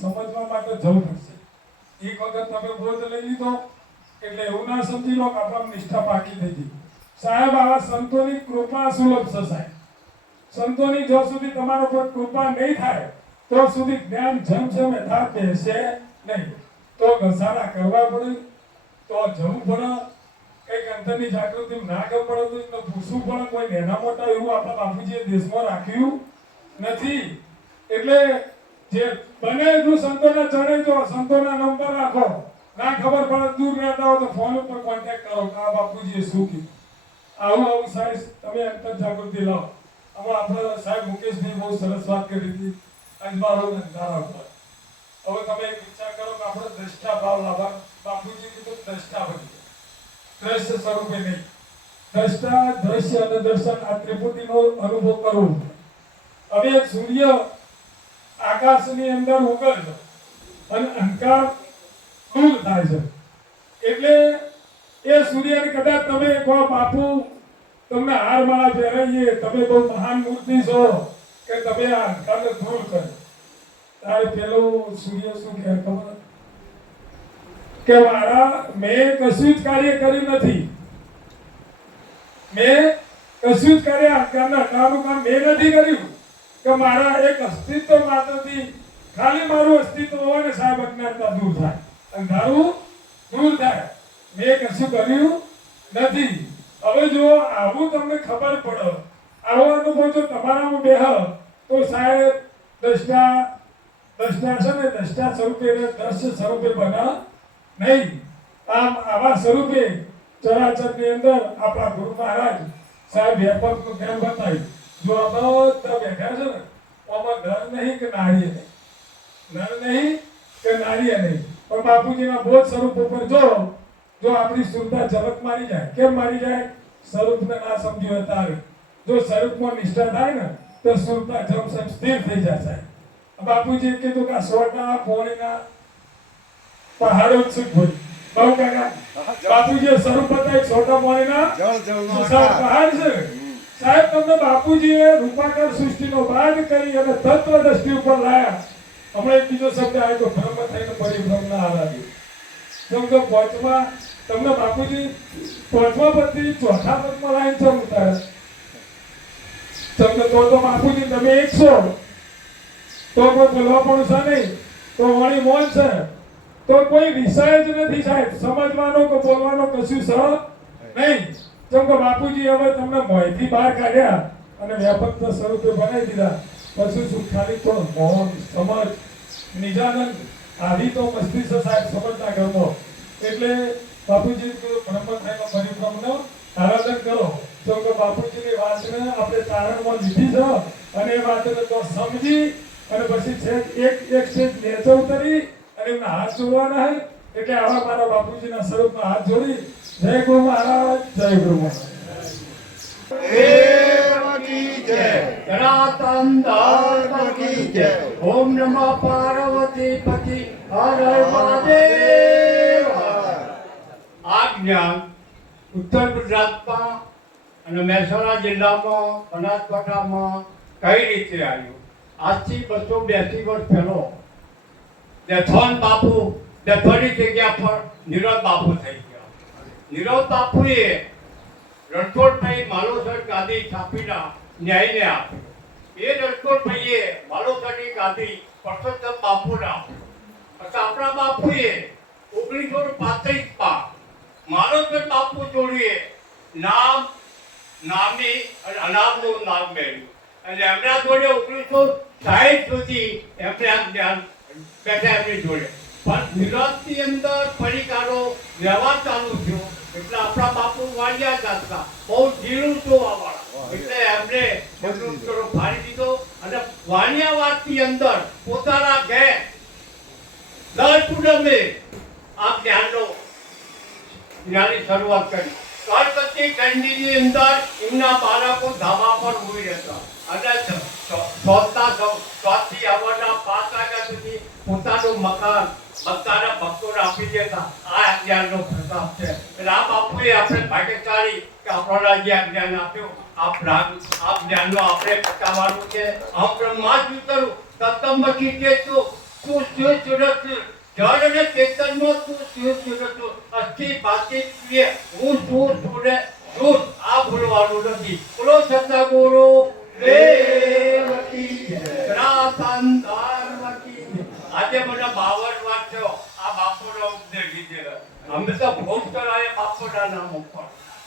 સમજવા માટે જવું પડશે. એક વખત તમે બોધ લઈ લીધો એટલે એવું ના સમજી લો કે આપણા નિષ્ઠા પાકી થઈ ગઈ. સાહેબ આવા સંતોની કૃપા સુલભ છે સાહેબ. સંતોની જો સુધી તમારો કોઈ કૃપા નહીં થાય તો સુધી જ્ઞાન જમસમ યથાર્થ બેસે નહીં. તો ઘસારા કરવા પડે, તો જવું પડે, કંઈક અંતરની જાગૃતિ ના ખબર પડે તો પૂછવું પડે. કોઈ નાના મોટા એવું આપણા બાપુજીએ દેશમાં રાખ્યું નથી. એટલે જે બને એટલું સંતોના ચરણે જો સંતોના નંબર રાખો, ના ખબર પડે દૂર રહેતા હોય તો ફોન ઉપર કોન્ટેક્ટ કરો કે આ બાપુજીએ શું કીધું. આવું સાહેબ તમે અંતર જાગૃતિ લાવો. હવે આપણે સાહેબ મુકેશભાઈ બહુ સરસ વાત કરી હતી અંજવાળો અંધારા ઉપર. હવે તમે એક વિચાર કરો કે આપણે દ્રષ્ટા ભાવ લાવવા. બાપુજી કીધું દ્રષ્ટા બની દ્રશ્ય સ્વરૂપે નહીં. દ્રષ્ટા દ્રશ્ય અને દર્શન આ ત્રિપુટીનો અનુભવ કરવો. હવે એક સૂર્ય આકાશની અંદર ઉગલ અને અંકાર દૂર થાય છે એટલે એ સૂર્યને કદાચ તમે કહો બાપુ તમને હાર માળા પહેરાવીએ, તમે બહુ મહાન મૂર્તિ છો કે તમે આ અંકારને દૂર કરો, ત્યારે પેલો સૂર્ય શું કહે ખબર કે મેં કશું જ કાર્ય કર્યું નથી, મેં કશું જ કાર્ય અંકારના હટાવવાનું કામ મેં નથી કર્યું કે મારા એક અસ્તિત્વ માત્રથી ખાલી મારું અસ્તિત્વ હોય ને સાહેબ અજ્ઞાનતા દૂર થાય, અંધારું દૂર થાય. મેં કશું કર્યું નથી. હવે જો આવું તમને ખબર પડે, આવો અનુભવ જો તમારામાં બેહ તો સાહેબ દ્રષ્ટા છે ને દ્રષ્ટા સ્વરૂપે દ્રશ્ય સ્વરૂપે બના નહીં. આમ આવા સ્વરૂપે ચરાચરની અંદર આપણા ગુરુ મહારાજ સાહેબ વ્યાપકનું ધ્યાન બતાવ્યું. જો આ બધા બેઠા છે ને આમાં નર નહીં કે નારીએ નહીં, નર નહીં કે નારીએ નહીં, પણ બાપુજીના બોધ સ્વરૂપ ઉપર જો આપણી સુરતા ઝલક મારી જાય. કેમ મારી જાય? સ્વરૂપને ના સમજ્યું તારે. જો સ્વરૂપમાં નિષ્ઠા થાય ને તો સુરતા જમસમ સ્થિર થઈ જાય સાહેબ. બાપુજીએ કીધું કે સોટા પોણીના પહાડો સુખ હોય બહુ કાકા. બાપુજીએ સ્વરૂપ બતાવ્યું સોટા પોણીના પહાડ છે સાહેબ. તમને બાપુજીએ રૂપાકાર સૃષ્ટિનો બાદ કરી અને તત્વ દ્રષ્ટિ ઉપર લાયા. હમણાં એક બીજો શબ્દ આવ્યો તો બ્રહ્મ થઈને પરિભ્રમ ના આરાધ્યું. જેમ કે પાંચમા તમને બાપુજી પાંચમા પદથી ચોથા પદમાં લાઈન છે ઉતારે. તમને તો બાપુજી તમે એક છો તો કોઈ બોલવા પણ છે નહીં, તો વાણી મૌન છે, તો કોઈ વિષય જ નથી સાહેબ સમજવાનો કે બોલવાનો કશું છે નહીં. જેમ કે બાપુજી હવે તમને મોંથી બહાર કાઢ્યા અને વ્યાપકતા સ્વરૂપે બનાવી દીધા. પછી શું ખાલી તો મૌન સમજ નિજાનંદ આવી તો મસ્તી છે સાહેબ સમજના ઘરમાં. એટલે બાપુજી બ્રહ્મ થાય પરિભ્રમનો આરાધન કરો. જો કે બાપુજીની વાતને આપણે તારણમાં લીધી છે અને એ વાતને તો સમજી અને પછી એક સ્ટેજ નીચે ઉતરી અને એમના હાથ જોડવાના હોય. એટલે આવા મારા બાપુજીના સ્વરૂપમાં હાથ જોડી જય ગુરુ મહારાજ, જય ગુરુ મહારાજ. સનાતન ધર્મ કી જય. ઓમ નમઃ પાર્વતી પતિ હર મહાદેવ. જ્ઞાન ઉત્તર ગુજરાતમાં અને મહેસાણા જિલ્લામાં બનાસકાંઠામાં કઈ રીતે આવ્યું. આજથી 282 વર્ષ પહેલો દેથોન બાપુ દેથોની જગ્યા પર નિરોધ બાપુ થઈ ગયા. નિરોધ બાપુએ રણછોડભાઈ માલોસર ગાદી સ્થાપીના ન્યાયને આપ્યો. એ રણછોડભાઈએ માલોસરની ગાદી પરસોત્તમ બાપુને આપી. પછી આપણા બાપુએ 1935માં માલોસર બાપુ જોડીએ નામી અને અનામનું નામ મેળવ્યું અને એમના જોડે 1960 સુધી એમને આ જ્ઞાન બેઠા એમની જોડે. પણ નિરોધની અંદર પરિકારો વ્યવહાર ચાલુ થયો એટલે આપણા બાપુ વાણિયા જાતના બહુ જીરું જોવાવાળા એટલે એમને બધું ફાડી દીધો અને વાણિયાવાડની અંદર પોતાના ઘેર દર પૂનમે આ જ્ઞાનની શરૂઆત કરી. ગણપતિ ઠંડીની અંદર એમના બાળકો ધાબા પર ઊભી રહેતા અને ચોથી આવવાના 5 વાગ્યા સુધી પોતાનું મકાન બધાના ભક્તોને આપી દેતા. આ જ્ઞાનનો પ્રતાપ છે. એટલે આ બાપુએ આપણે ભાગ્યશાળી કે આપણને જે જ્ઞાન આપ્યું આ જ્ઞાનનો આપણે પચાવવાનું છે. આ બ્રહ્માજી કરું તત્તમથી કે તું શિવ સુરત જળ અને ચેતનમાં તું શિવ સુરત અસ્થિ ભાતી પ્રિય હું શું સુરે દૂધ. આ ભૂલવાનું નથી. બોલો સતગુરુ દેવકી રાતંદારવકી. આજે મને 52 વર્ષ થયો આ બાપુનો ઉપદેશ લીધેલો. અમે તો ભોગ કરાયા બાપુના નામ ઉપર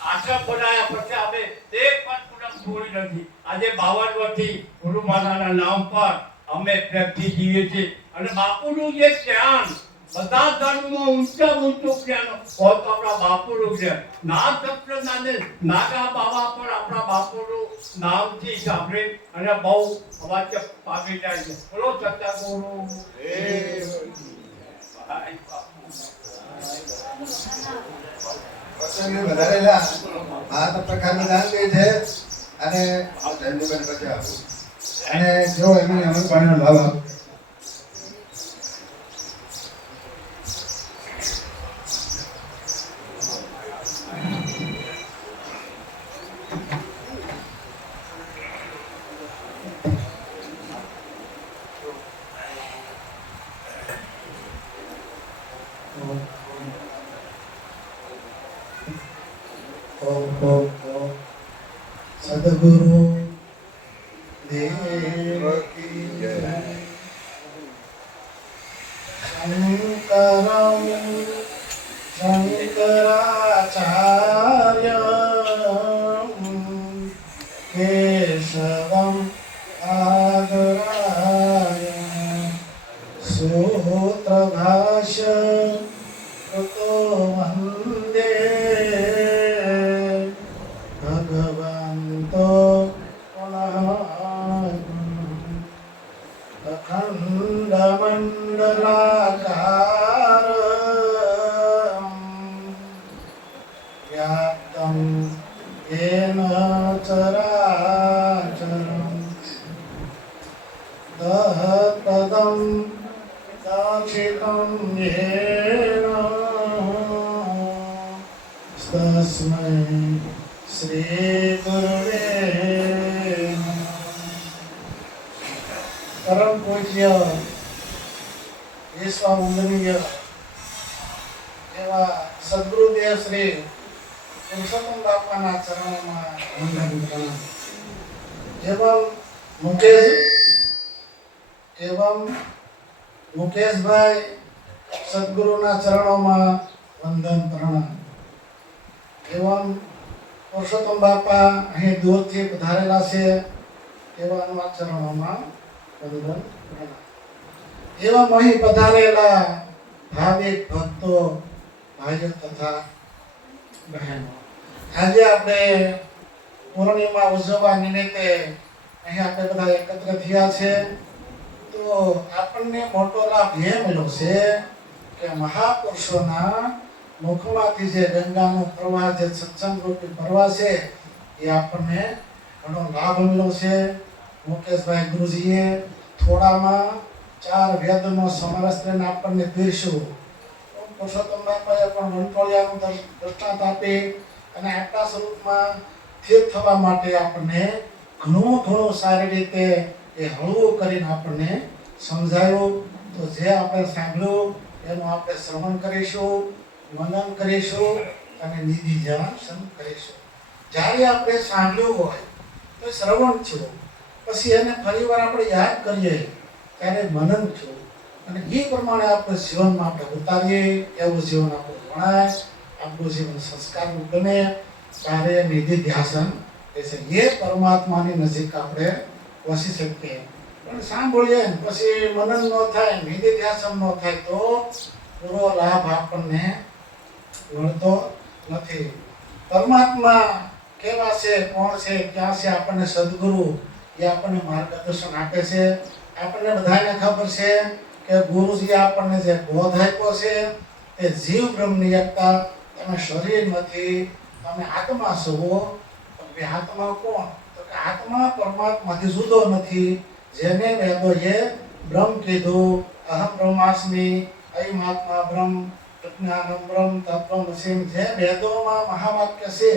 આશ્રમ બનાવ્યા પછી અમે એક પણ પૂનમ છોડી નથી. આજે 52 વર્ષથી ગુરુ મહારાજના નામ પર અમે પ્રેમથી જીવીએ છીએ અને બાપુનું જે જ્ઞાન બધા ધર્મમાં ઊંચું જ્ઞાન હોય તો આપણા બાપુનું જ્ઞાન. નામ સપ્રદાને નાગા બાબા પર આપણા બાપુનું નામથી સાંભળી અને બહુ અવાજ પામી જાય છે. બોલો સત્યગુરુ વધારેલા આ પ્રકારની દાન છે અને અને જો એમને અમર પાણીનો લાભ આપો. સદગુરુ દેવ કી જય. શંકરમ શંકરાચાર્ય કેશવમ આદરાય સૂત્રભાષ્ય કૃતો વંદે ભગવંતો અખંડ મંડલાકાર વ્યાપ્તમ येन चराचरम् तत्पदं दाक्षितं येन तस्मै श्रीगुरुवे नमः. परम पूज्य विश्ववंदनीय एवा सद्गुरुदेव श्री पुरुषोत्तम बापाના ચરણોમાં વંદન પ્રણામ. એવમ મુકેશભાઈ સદગુરુના ચરણોમાં વંદન પ્રણામ. એવમ પુરુષોત્તમ બાપા અહીં દૂરથી પધારેલા છે એવાના ચરણોમાં વંદન પ્રણામ. એવમ અહીં પધારેલા ભાવિક ભક્તો ભાઈઓ તથા બહેનો, આજે આપણે પૂર્ણિમા ઉજવવા નિમિત્તે અહીં આપણે બધા એકત્ર થયા છે. તો આપણને મોટો લાભ એ મળ્યો છે કે મહાપુરુષોના મુખમાંથી જે ગંગાનો પ્રવાહ, જે સત્સંગ રૂપી પ્રવાહ છે એ આપણને ઘણો લાભ મળ્યો છે. મુકેશભાઈ ગુરુજીએ થોડામાં 4 વેદનો સમરસ કરીને આપણને પીરસ્યું. પુરુષોત્તમ બાપાએ પણ વંટોળિયાનું દ્રષ્ટાંત આપી અને આટલા સ્વરૂપમાં સ્થિર થવા માટે આપણને ઘણું સારી રીતે એ હળવું કરીને આપણને સમજાયું. તો જે આપણે સાંભળ્યું એનું આપણે શ્રવણ કરીશું, મનન કરીશું અને નિધિધ્યાસન કરીશું. જ્યારે આપણે સાંભળ્યું હોય તો શ્રવણ થયું, પછી એને ફરીવાર આપણે યાદ કરીએ ત્યારે મનન થયું અને એ પ્રમાણે આપણે જીવનમાં આપણે ઉતારીએ, એવું જીવન આપણું ગણાય, આપણું જીવન સંસ્કારનું બને, ત્યારે નિધિધ્યાસન એ પરમાત્માની નજીક આપણે વસી શકીએ. પણ સાંભળીએ પછી મનન ન થાય, નિધિધ્યાસન ન થાય તો પૂરો લાભ આપણને મળતો નથી. પરમાત્મા કેવા છે, કોણ છે, ક્યાં છે, આપણને સદગુરુ એ આપણને માર્ગદર્શન આપે છે. આપણને બધાને ખબર છે કે ગુરુજી આપણને જે બોધ આપ્યો છે તે જીવ બ્રહ્મની એકતા. તમે શરીર નથી, તમે આત્મા છો. આત્મા કોણ? તો કે આત્મા પરમાત્માથી જુદો નથી. જેને વેદોએ બ્રહ્મ કીધું, અહમ બ્રહ્માસ્મિ, અયમાત્મા બ્રહ્મ, પ્રજ્ઞાનમ બ્રહ્મ, તત્વમસી, જે વેદોમાં મહાવાક્ય છે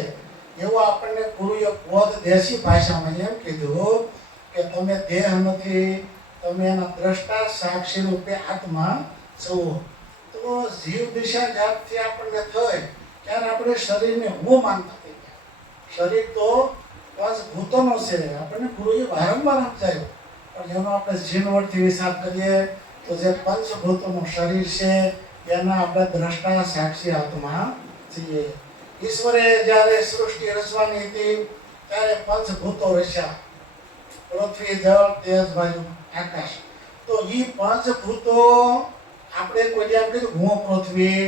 એવું આપણને ગુરુએ બોધ દેશી ભાષામાં એમ કીધું કે તમે દેહ નથી, તમે એના દ્રષ્ટા સાક્ષી રૂપે આત્મા છો. તો જીવ દિશા જ્યારથી આપણને થઈ ત્યારે આપણે શરીરને હું માનતા થઈ ગયા. શરીર તો પાંચ ભૂતોનો છે, આપણને ગુરુએ વારંવાર સમજાયું. પણ એનો આપણે ઝીણવટથી વિચાર કરીએ તો જે પંચભૂતોનું શરીર છે એના આપણે દ્રષ્ટા સાક્ષી આત્મા છીએ. ઈશ્વરે જ્યારે સૃષ્ટિ રચવાની હતી ત્યારે પંચભૂતો રચ્યા, પૃથ્વી, જળ, તેજ, વાયુ, આકાશ. તો એ પંચભૂતો આપણે કોઈ એમ કીધું હું પૃથ્વી,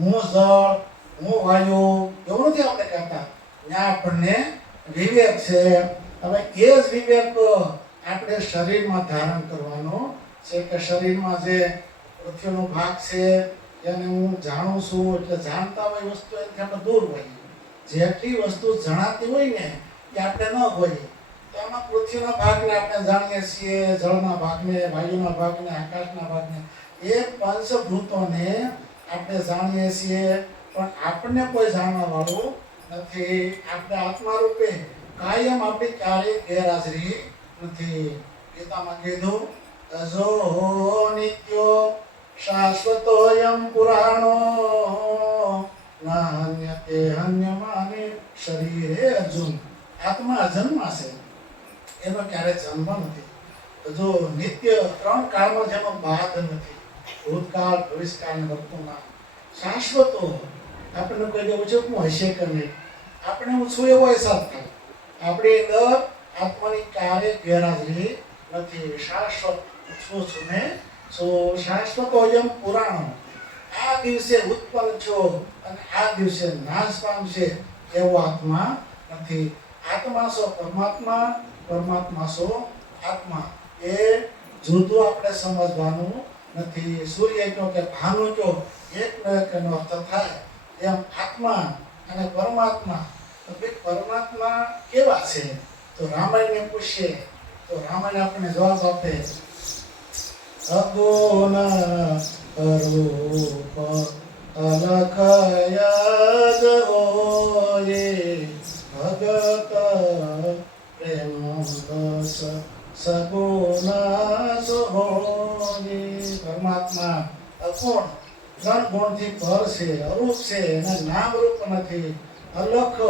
હું જળ, હું વાયુ, એવું નથી આપણે કહેતા. ત્યાં આપણને વિવેક છે. હવે એ જ વિવેક આપણે શરીરમાં ધારણ કરવાનો છે કે શરીરમાં જે પૃથ્વીનો ભાગ છે એને હું જાણું છું, એટલે જાણતા હોય વસ્તુ એનાથી આપણે દૂર હોય. જેટલી વસ્તુ જણાતી હોય ને એ આપણે ન હોય. તો આમાં પૃથ્વીના ભાગને આપણે જાણીએ છીએ, જળના ભાગને, વાયુના ભાગને, આકાશના ભાગને, એ પંચભૂતોને આપણે જાણીએ છીએ. પણ આપણને કોઈ જાણવા વાળું નથી. આપણે આત્મા રૂપે કાયમ આપણી ક્યારેય ગેરહાજરી નથી. ગીતામાં કીધું, અજો નિત્યો શાશ્વતોયમ પુરાણો નાન્યતે હન્યમાને શરીરે. અર્જુન, આત્મા અજન્મા છે, એનો ક્યારે જન્મ નથી. જો નિત્ય ત્રણ કાળમાં જેનો બાદ નથી, ભૂતકાળ, ભવિષ્યકાળ અને વર્તમાન. શાશ્વતો, આપણને કોઈ દેવું છે હું હશે કે નહીં, આપણે હું છું એવો અહેસાસ થાય. આપણી અંદર આત્માની ક્યારેય ગેરહાજરી નથી. શાશ્વત છું છું ને શાશ્વતોયમ પુરાણો. આ દિવસે ઉત્પન્ન છો અને આ દિવસે નાશ પામશે એવો આત્મા નથી. આત્મા સો પરમાત્મા, પરમાત્મા સો આત્મા. એ જુદું આપણે સમજવાનું નથી. સૂર્ય કયો કે ભાનુ કયો એકનો એકનો અર્થ થાય એમ આત્મા અને પરમાત્મા. તો ભાઈ પરમાત્મા કેવા છે? તો રામાયણને પૂછીએ તો રામાયણ આપણને જવાબ આપે, અગુણ રૂપ અલખય હોય, ભગત પ્રેમ રસ સગુણ સોય. પરમાત્મા અગુણ, ત્રણ ગુણથી પર છે, અરૂપ છે, એને નામ રૂપ નથી, અલખ,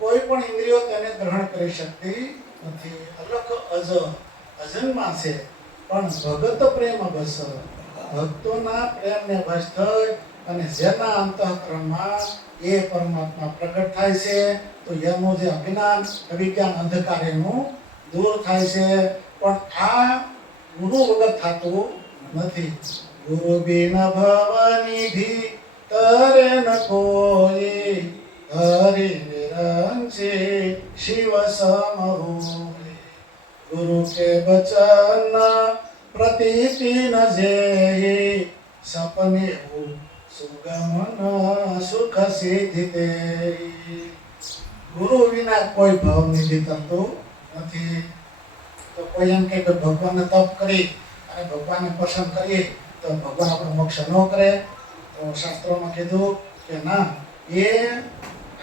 કોઈ પણ ઇન્દ્રિયો તેને ગ્રહણ કરી શકતી નથી. અલખ અજ, અજન્મા છે, પણ ભગત પ્રેમ બસ, ભક્તોના પ્રેમને વશ થઈ અને જેના અંતઃકરણમાં એ પરમાત્મા પ્રગટ થાય છે તો એનું જે અજ્ઞાન, અવિજ્ઞાન, અંધકાર એનું દૂર થાય છે. પણ આ ગુરુ વગર થતું નથી. ગુરુ બિન ભવનિધિ તરે ન કોઈ, હરિ નિરંજે શિવ સમરૂપે. गुरु के बचन प्रतीति न जेहि, सपने हो सुगमन सुख सिद्धि तेहि. गुरु विना कोई भाव निधि तंतु नहीं. तो कोई एम के भगवान ने तप करी અને ભગવાનને પસંદ કરીએ તો ભગવાન આપણો મોક્ષ ન કરે. તો શાસ્ત્રોમાં કીધું કે ના એ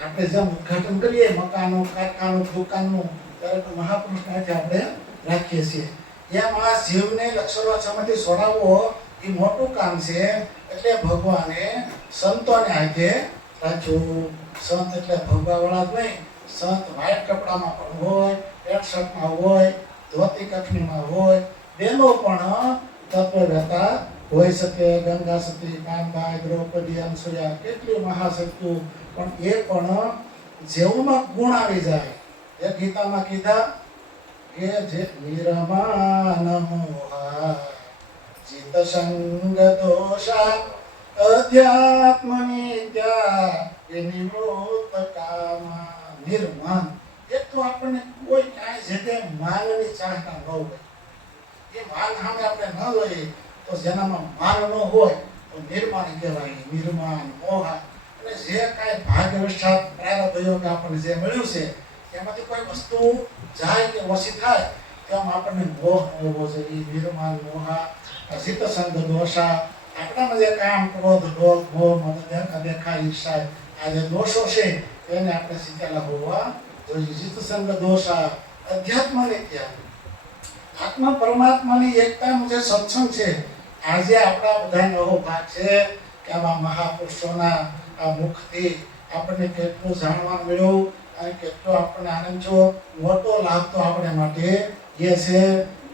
આપણે જેમ ઉદ્ઘાટન કરીએ મકાનો કારખાનું દુકાનનું ત્યારે મહાપુરુષને હાથે આપણે રાખીએ છીએ એમ આ જીવને લક્ષણોમાંથી છોડાવવો એ મોટું કામ છે એટલે ભગવાને સંતોને હાથે રાખ્યું. સંત એટલે ભગવાવાળા જ નહીં, સંત વ્હાઈટ કપડામાં પણ હોય, પેન્ટ શર્ટમાં હોય, ધોતી કફનીમાં હોય, બહેનો પણ તત્વવેતા હોઈ શકે. ગંગા સતી, કામબાઈ, દ્રૌપદી, અનસૂયા કેટલી મહાશક્તિઓ, પણ એ પણ જેવમાં ગુણ આવી જાય એ ગીતામાં કીધા કે જે નિરમાન મોહા ચિત્ત સંગ દોષા અધ્યાત્મ નિત્યા નિવૃત્ત કામા. નિર્માન એક તો આપણને કોઈ કાંઈ જગ્યાએ માનની ચાહના ન હોય, એ માન સામે આપણે ન જોઈએ તો જેનામાં માન ન હોય તો નિર્માણ કહેવાય. નિર્માણ મોહા અને જે કાંઈ ભાગ્યવશાત પ્રારબ્ધ યોગ આપણને જે મળ્યું છે એમાંથી કોઈ વસ્તુ જાય કે ઓછી થાય તેમ આપણને મોહ હોવો જોઈએ. નિર્માણ મોહા ચિત્ત સંગ દોષા આપણામાં જે કામ ક્રોધ લોભ મોહ મદ દેખા ઈર્ષા આ જે દોષો છે એને આપણે શીખેલા હોવા જોઈએ. ચિત્ત સંગ દોષા અધ્યાત્મ નિત્યા આત્મા પરમાત્માની એકતાનું જે સત્સંગ છે આજે આપણા બધા નવો ભાગ છે કે આવા મહાપુરુષોના આ મુખથી આપણને કેટલું જાણવા મળ્યું અને કેટલો આપણને આનંદ થયો. મોટો લાભ તો આપણે માટે એ છે.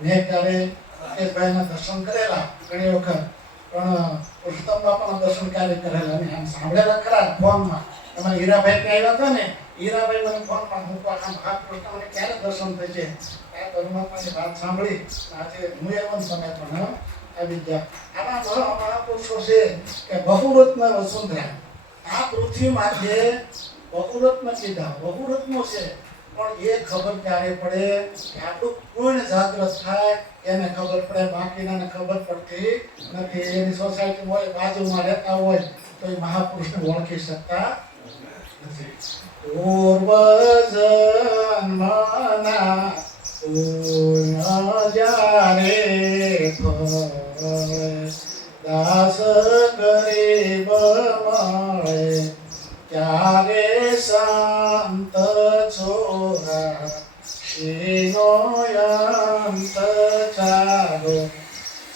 મેં ક્યારે મુકેશભાઈના દર્શન કરેલા ઘણી વખત, પણ પુરુષોત્તમ બાપાના દર્શન ક્યારે કરેલા નહીં. આમ સાંભળેલા ખરા ફોનમાં. એમાં હીરાભાઈ ત્યાં આવ્યા હતા ને, હીરાભાઈ મને ફોનમાં મૂકવા આમ મહાપુરુષના મને ક્યારે દર્શન થઈ છે આ પરમાત્માની વાત સાંભળી આજે હું એવન સમય પણ આવી ગયા. આવા મહાપુરુષો છે કે બહુરત્ન વસુંધરા. આ પૃથ્વીમાં જે બહુરત્ન કીધા બહુરત્નો છે, પણ એ ખબર ક્યારે પડે કે આપણું પૂર્ણ જાગૃત થાય એને ખબર પડે, બાકીનાને ખબર પડતી નથી. એની સોસાયટી હોય, બાજુમાં રહેતા હોય તો એ મહાપુરુષને ઓળખી શકતા નથી. પૂર્વજન્મના પુણ્ય જ્યારે ફળે દાસ ગરીબ મળે ત્યારે શાંત છોરા શીનો અંત ચાલો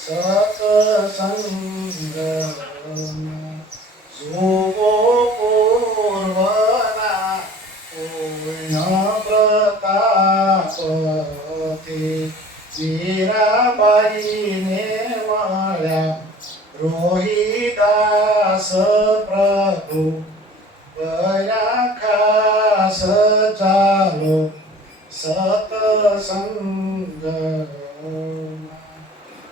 સત્સંગ જુઓ પૂર્વના પુણ્ય પ્રતાપથી મીરાબાઈને મળ્યા રોહિદાસ પ્રભુ ગયા ખાસ ચાલો સત્સંગ.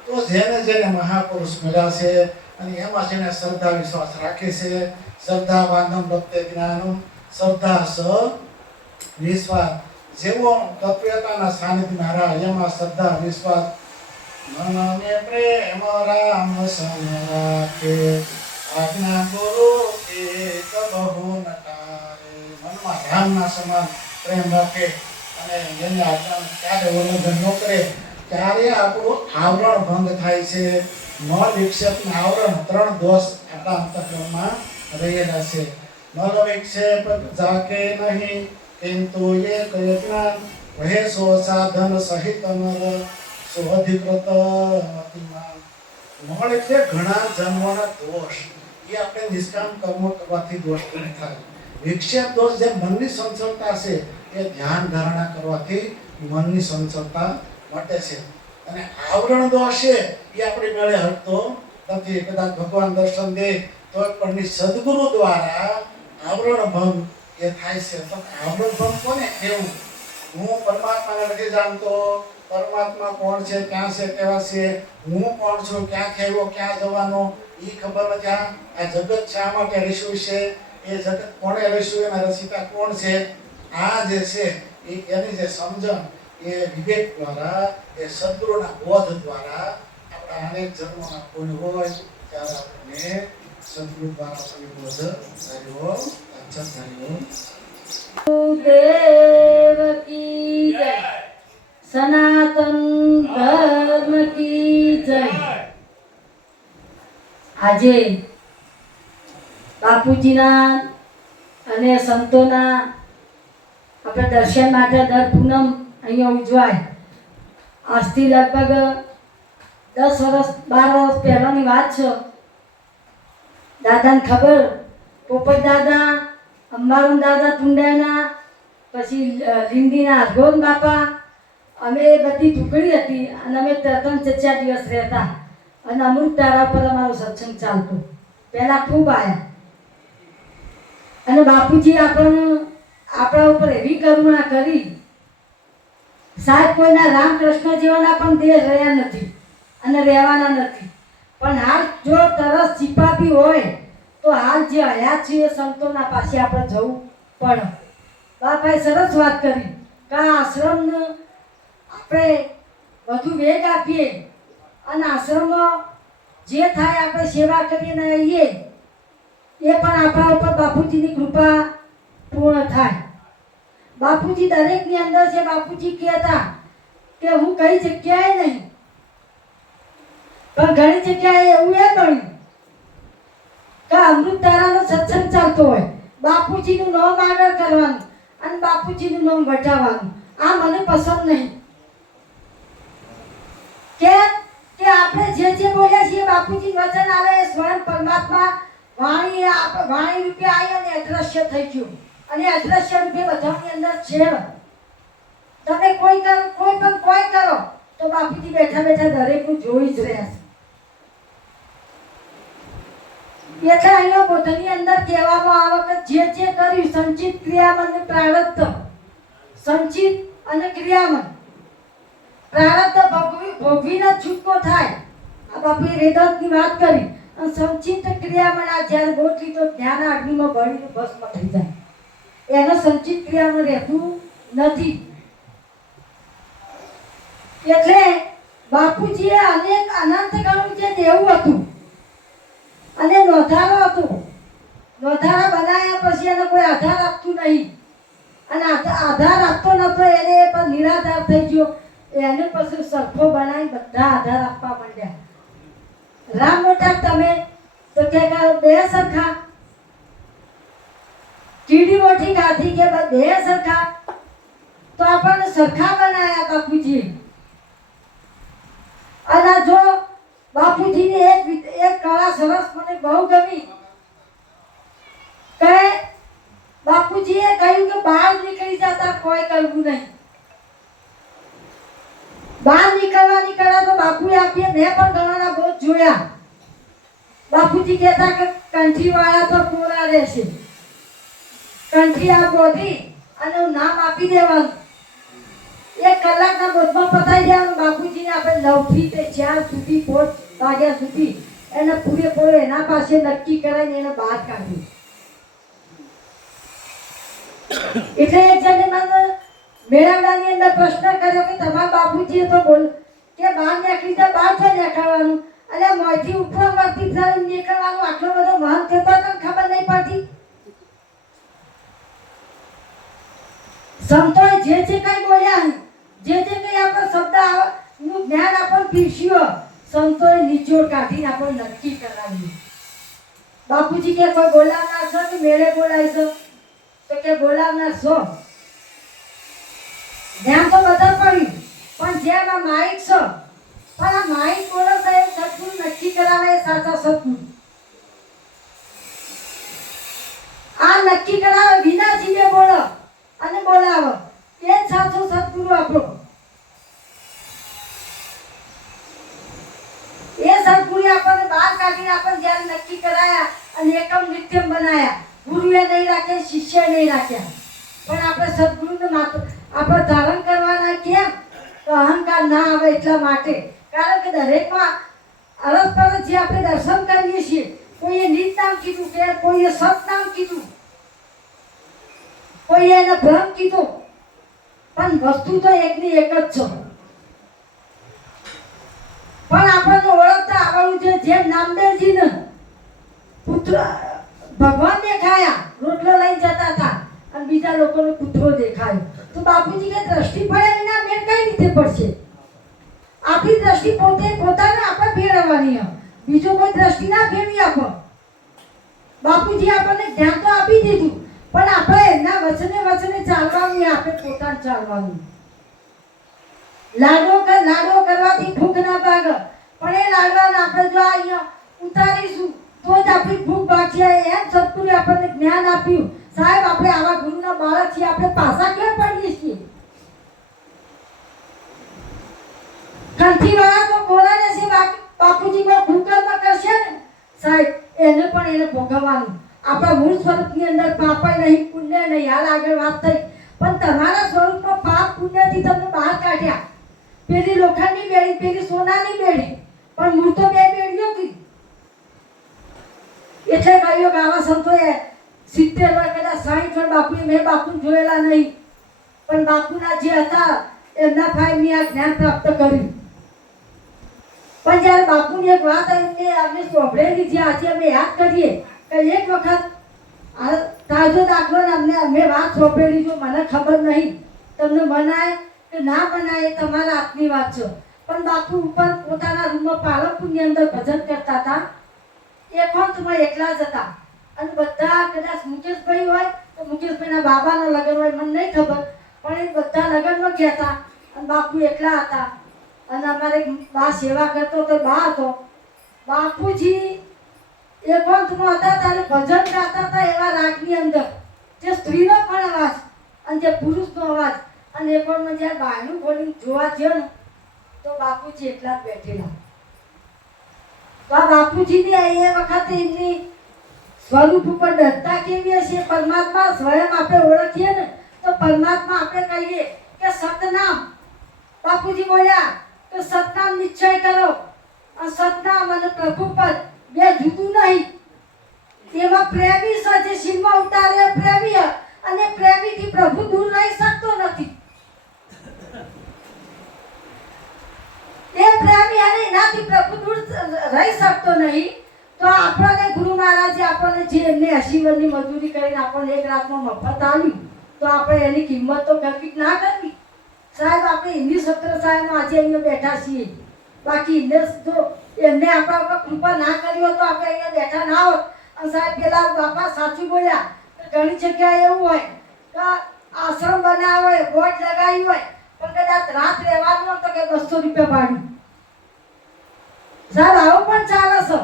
તો જેને જેને મહાપુરુષ મળ્યા છે અને એમાં જેને શ્રદ્ધા વિશ્વાસ રાખે છે, શ્રદ્ધા વાંધમ ભક્તે જ્ઞાનમ, શ્રદ્ધા સ વિશ્વાસ જેવો તત્વતાના સાનિધ્યમાં રહ્યા એમાં શ્રદ્ધા વિશ્વાસ. મનને પ્રેમ રામ સમ રાખે આજ્ઞા ગુરુ કે બહુ નટારે. મનમાં રામના સમાન પ્રેમ રાખે અને એની આજ્ઞા ક્યારે ઉલ્લંઘન ન કરે ત્યારે આપણું આવરણ ભંગ થાય છે. મન વિક્ષેપ ને આવરણ ત્રણ દોષ આપણા અંતઃકરણમાં રહેલા છે. મન વિક્ષેપ જાકે નહીં કિંતુ એક જ્ઞાન વહે સો સાધન સહિત નર સ્વધિકૃત મતિમાન. મળ એટલે ઘણા જન્મોના દોષ, એ આપણે નિષ્કામ કર્મ કરવાથી દોષ દૂર થાય. વિક્ષેપ દોષ જે મનની સંચલતા છે એ ધ્યાન ધારણા કરવાથી મનની સંચલતા મટે છે. અને આવરણ દોષ છે એ આપણી મેળે હટતો નથી. કદાચ ભગવાન દર્શન દે તો પણ સદગુરુ દ્વારા આવરણ ભંગ એ થાય છે. તો આવરણ ભંગ કોને કેવું? હું પરમાત્માને નથી જાણતો, પરમાત્મા કોણ છે, ક્યાં છે, કેવા છે, હું કોણ છું, ક્યાંથી આવ્યો, ક્યાં જવાનો એ ખબર નથી. આ જગત શા માટે રચ્યું છે, એ જગત કોણે રચ્યું, એના રચિતા કોણ છે, આ જે છે એની જે સમજણ એ વિવેક દ્વારા, એ સદગુરુના બોધ દ્વારા આપણા અનેક જન્મોના પુણ્ય હોય ત્યારે આપણને સદગુરુ દ્વારા પુણ્ય બોધ થયો. અચ્છા થયો. દેવ કી જય, સનાતન ધર્મ કી જય. આજે બાપુજીના અને સંતોના આપણે દર્શન માટે દર પૂનમ અહીંયા ઉજવાય. આજથી લગભગ 10 વર્ષ 12 વર્ષ પહેલાંની વાત છે. દાદાને ખબર, પોપટ દાદા, અંબારામ દાદા ટુંડાના, પછી લીંડીના હરગોન બાપા, અમે બધી ટુકડી હતી અને અમે 3-4 દિવસ રહેતા અને અમૃત ધારા પર અમારો સત્સંગ ચાલતો. પહેલાં ખૂબ આવ્યા અને બાપુજી આપણા ઉપર એવી કરુણા કરી. સાહેબ કોઈના રામકૃષ્ણ જેવાના પણ દેહ રહ્યા નથી અને રહેવાના નથી. પણ હાલ જો તરસ ચીપાપી હોય તો હાલ જે હયાત છે એ સંતોના પાસે આપણે જવું પડે. બાપાએ સરસ વાત કરી કે આ આશ્રમને આપણે વધુ વેગ આપીએ અને આશ્રમમાં જે થાય આપણે સેવા કરીને આવીએ એ પણ આપણા ઉપર બાપુજીની કૃપા પૂર્ણ થાય. બાપુજી દરેકની અંદર છે. બાપુજી કહેતા કે હું કઈ જગ્યાએ નહીં, પણ ઘણી જગ્યાએ એવું એ બન્યું કે અમૃતધારાનો સત્સંગ ચાલતો હોય, બાપુજીનું નામ આગળ કરવાનું અને બાપુજીનું નામ વટાવવાનું. આ મને પસંદ નહીં. કે આપણે જે બોલ્યા છીએ બાપુજી વચન આવે એ સ્વયં પરમાત્મા વાણી રૂપે આવી અને અદ્રશ્ય થઈ ગયું અને અદ્રશ્ય રૂપે બધાની અંદર છે. તમે કોઈ પણ કરો તો બાપુજી બેઠા બેઠા દરેકનું જોઈ જ રહ્યા છે. એટલે અહીંયા પોતાની અંદર કહેવામાં આવે કે જે કર્યું સંચિત ક્રિયામન ને પ્રારબ્ધ. સંચિત અને ક્રિયામન પ્રારબ્ધ ભોગવીને છૂટકો થાય. આ બાપુએ વેદાંતની વાત કરી. અને સંચિત ક્રિયામન આ જ્યારે ગોઠવી તો જ્ઞાન અગ્નિમાં બળીને ભસ્મ થઈ જાય. એને સંચિત ક્રિયામાં રહેતું નથી. એટલે બાપુજીએ અનેક અનંત ગણું જે દેવું હતું અને નોંધારો હતો. નોંધારા બનાવ્યા પછી એને કોઈ આધાર આપતું નહીં અને આધાર આપતો નતો એને પણ નિરાધાર થઈ ગયો. એને પછી સરખો બનાવી બધા આધાર આપવા માંડ્યા. રામ મોટા તમે તો કે બે સરખા, કીડી મોટી ગાથી કે બે સરખા, તો આપણને સરખા બનાવ્યા બાપુજી. અને જો બાપુજીની એક કળા સરસ મને બહુ ગમી કે બાપુજીએ કહ્યું કે બહાર નીકળી જતા કોઈ કરવું નહીં. બહાર નીકળવાની કળા તો બાપુએ આપી. મેં પણ ઘણા બહુ જોયા. બાપુજી કહેતા કે કંઠી વાળા તો કોરા રહેશે, કંઠી આ બોધી અને નામ આપી દેવાનું. 1 કલાકના બોધમાં પતાવી દેવાનું. બાપુજીને આપણે 9 થી 4 સુધી 5 વાગ્યા સુધી એને પૂરેપૂરો એના પાસે નક્કી કરાવીને એને બહાર કાઢ્યું. એટલે એક જણે મને મેળાવડાની અંદર પ્રશ્ન કર્યો કે તમારા બાપુજીએ તો બોલ કે બહાર નીકળી જાય, બહાર છે નીકળવાનું અને મોંથી ઉપર વર્તી નીકળવાનું. આટલો બધો મહંત થતો તને ખબર નહીં પડતી. સંતોએ જે કઈ બોલ્યા, જે કઈ આપણો શબ્દ નું જ્ઞાન આપણને પીરસ્યું, સંતોએ નિચોડ કાઢીને આપણને નક્કી કરાવ્યું. બાપુજી કે કોઈ બોલાવનાર છો કે મેળે બોલાવીશો? તો કે બોલાવનાર છો. જ્ઞાન તો બધા પડ્યું પણ જેમ આ માઇક છો, પણ આ માઇક બોલો તો એ સદગુરુ નક્કી કરાવે એ સાચા સદગુરુ. આ નક્કી કરાવે વિના જીવે બોલો અને બોલાવો એ જ સાચો સદગુરુ આપણો. એ સદગુરુ આપણને બહાર કાઢીને આપણને જ્યારે નક્કી કરાયા અને એકમ નિત્યમ બનાયા. ગુરુએ નહીં રાખ્યા, શિષ્ય નહીં રાખ્યા, પણ આપણે સદગુરુને માત્ર આપણે ધારણ કરવાના. કેમ? તો અહંકાર ના આવે એટલા માટે. કારણ કે દરેકમાં અરસપરસ જે આપણે દર્શન કરીએ છીએ, કોઈએ નિત નામ કીધું કે કોઈએ સત નામ કીધું, કોઈએ એને ભ્રમ કીધું, પણ વસ્તુ તો એકની એક જ છે. પણ આપણને ઓળખતા આવડવું છે. જેમ નામદેવજીને પુત્ર ભગવાન દેખાયા, રોટલો લઈને જતા હતા અને બીજા લોકોનો પુત્રો દેખાયો, તો બાપુજી કે દ્રષ્ટિ પડે વિના મેળ કઈ રીતે પડશે? આપણી દ્રષ્ટિ પોતાને આપણે ફેરવવાની, બીજો કોઈ દ્રષ્ટિ ના ફેરવી આપો. બાપુજી આપણને જ્ઞાન તો આપી દીધું, પણ આપણે એમના વચને ચાલવાનું, આપણે પોતાને ચાલવાનું. લાડો કરવાથી ભૂખ ના ભાગે, પણ એ લાડવાને આપણે જો અહીંયા ઉતારીશું તો જ આપણી ભૂખ ભાગશે. એમ સદગુરુએ આપણને જ્ઞાન આપ્યું. સાહેબ, આપણે આવા ગુરુના બાળક છીએ, આપણે પાછા કેમ પડીએ છીએ? કંઠી વાળા તો બોલાને છે, બાપુજી કોઈ ભૂકરમાં કરશે ને સાહેબ, એને પણ એને ભોગવવાનું. આપણા મૂળ સ્વરૂપની અંદર પાપય નહીં, પુણ્ય નહીં. હાલ આગળ વાત થઈ, પણ તમારા સ્વરૂપમાં પાપ પુણ્યથી તમને બહાર કાઢ્યા. પેલી લોખંડની બેડી, પેલી સોનાની બેડી, પણ મૂળ તો બે બેડીઓ હતી. એટલે કહ્યું કે આવા સંતોએ 70 વર્ષ કદાચ 60 વર્ષ બાપુએ, મેં બાપુને જોયેલા નહીં, પણ બાપુના જે હતા એમના ભાઈ આ જ્ઞાન પ્રાપ્ત કર્યું. પણ જ્યારે બાપુની એક વાત એમને અમે સાંભળેલી છે, આજે અમે યાદ કરીએ કે એક વખત તાજો દાખલો ને અમે વાત સાંભળેલી, જો મને ખબર નહીં, તમને મનાય કે ના મનાય એ તમારા હાથની વાત છે. પણ બાપુ ઉપર પોતાના રૂમમાં પાલનપુરની અંદર ભજન કરતા હતા. એકાંતમાં એકલા જ હતા, અને બધા કદાચ મુકેશભાઈ હોય તો મુકેશભાઈના બાબાના લગ્ન હોય, મને નહીં ખબર, પણ એ બધા લગ્નમાં ગયા હતા અને બાપુ એકલા હતા. અને અમારે બા સેવા કરતો તો બા હતો. બાપુજી એકાંતમાં હતા ત્યારે ભજન ગાતા હતા એવા રાગની અંદર, જે સ્ત્રીનો પણ અવાજ અને જે પુરુષનો અવાજ. અને એકાંતમાં જ્યારે બાયનું ખોલીને જોવા ગયો ને તો બાપુજી એકલા જ બેઠેલા. તો આ બાપુજીની એ વખતે એમની સ્વરૂપ ઉપર દત્તા કેવી હશે? પરમાત્મા સ્વયં આપણે ઓળખીએ ને તો પરમાત્મા આપણે કહીએ કે સતનામ. બાપુજી બોલ્યા કે સતનામ નિશ્ચય કરો. આ સતનામ અને પ્રભુપદ બે જુદું નહીં. તેમાં પ્રેમી છે, શિવમાં ઉતારે પ્રેમી, અને પ્રેમીથી પ્રભુ દૂર રહી શકતો નથી. એ પ્રેમી અને એનાથી પ્રભુ દૂર રહી શકતો નહીં. તો આપણને ગુરુ મહારાજે આપણને જે એમને 80 વર્ષની મજૂરી કરીને આપણને એક રાતમાં મફત આવ્યું, તો આપણે એની કિંમત તો કરવી ના કરવી સાહેબ? આપણે હિન્દી સત્ર સાહેબમાં આજે અહીંયા બેઠા છીએ. બાકી એમને આપણા ઉપર કૃપા ના કરી હોત તો આપણે અહીંયા બેઠા ના હોત. અને સાહેબ પેલા બાપા સાચું બોલ્યા કે ઘણી જગ્યાએ એવું હોય કે આશ્રમ બનાવ્યો હોય, બોર્ડ લગાવ્યું હોય, પણ કદાચ રાત રહેવાનું હોય તો કે 200 રૂપિયા ભાડું. સાહેબ આવું પણ ચાલે છે.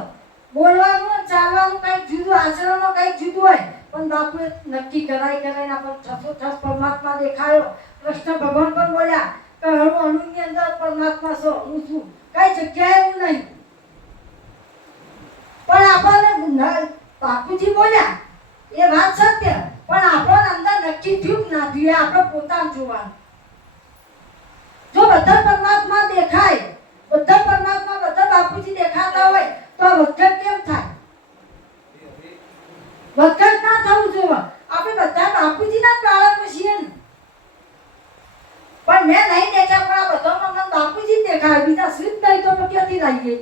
બોલવાનું અને ચાલવાનું કંઈક જુદું, આચરણનો કંઈક જુદું હોય, પણ બાપુએ નક્કી કરાઈને આપણને ઠસ પરમાત્મા દેખાયો. કૃષ્ણ ભગવાન પણ બોલ્યા કે અણુની અંદર પરમાત્મા છો, હું છું, કઈ જગ્યાએ એવું નહીં. પણ આપણને બાપુજી બોલ્યા એ વાત સત્ય, પણ આપણને અંદર નક્કી થયું ના થયું એ આપણે પોતાને જોવાનું. જો બધા પરમાત્મા દેખાય, બધા પરમાત્મા, બધા બાપુજી દેખાતા હોય તો આ વધઘટ કેમ થાય? વધઘટ ના થવું જોઈએ. આપણે બધા બાપુજીના જ બાળકો છીએ ને. પણ મેં નહીં દેખ્યા, પણ આ બધામાં મને બાપુજી જ દેખાય, બીજા સિદ્ધ નહીં તો ક્યાંથી રહી ગઈ?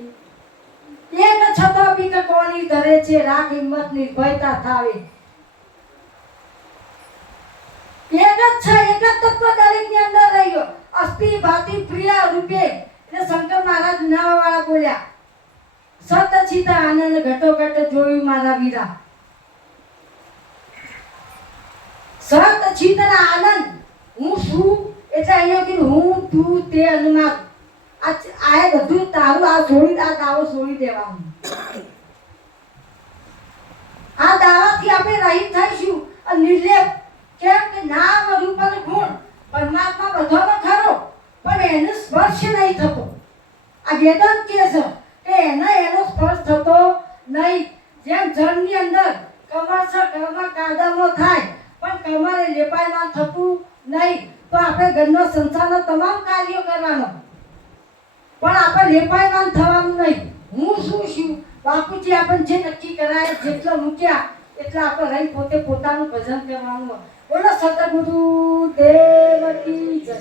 એક છતો બી કે કોની કરે છે રાખ હિંમત નિર્ભયતા થાવે. એક જ છે, એક જ તત્વ દરેકની અંદર રહ્યો. અસ્થિ ભાતિ પ્રિય રૂપે. એટલે શંકર મહારાજ નાવાવાળા બોલ્યા સત ચિત આનંદ ઘટો ઘટ જોયું મારા વીરા. સત ચિત આનંદ હું છું એટલે અહીંયા કીધું હું તું તે અનુમાન. આ બધું તારું, આ છોડી, આ દાવો છોડી દેવાનું. આ દાવાથી આપણે રહિત થઈશું. નિર્લેપ કેમ કે નામ રૂપ અને ગુણ પરમાત્મા બધામાં ખરો, પણ એનો સ્પર્શ નહીં થતો. આ વેદાંત કહે છે કે એનો સ્પર્શ થતો નહીં. જેમ જળની અંદર કમર છે, કમર કાદવનો થાય, પણ કમરે લેપાયમાન થતું નહીં. તો આપણે ઘરનો સંસારનો તમામ કાર્યો કરવાનો, પણ આપણે લેપાયમાન થવાનું નહીં. હું શું છું? બાપુજી આપણને જે નક્કી કરાય, જેટલો મૂક્યા એટલે આપણે રહી પોતે પોતાનું ભજન કરવાનું. બોલો સતગુરુ દેવ કી જય.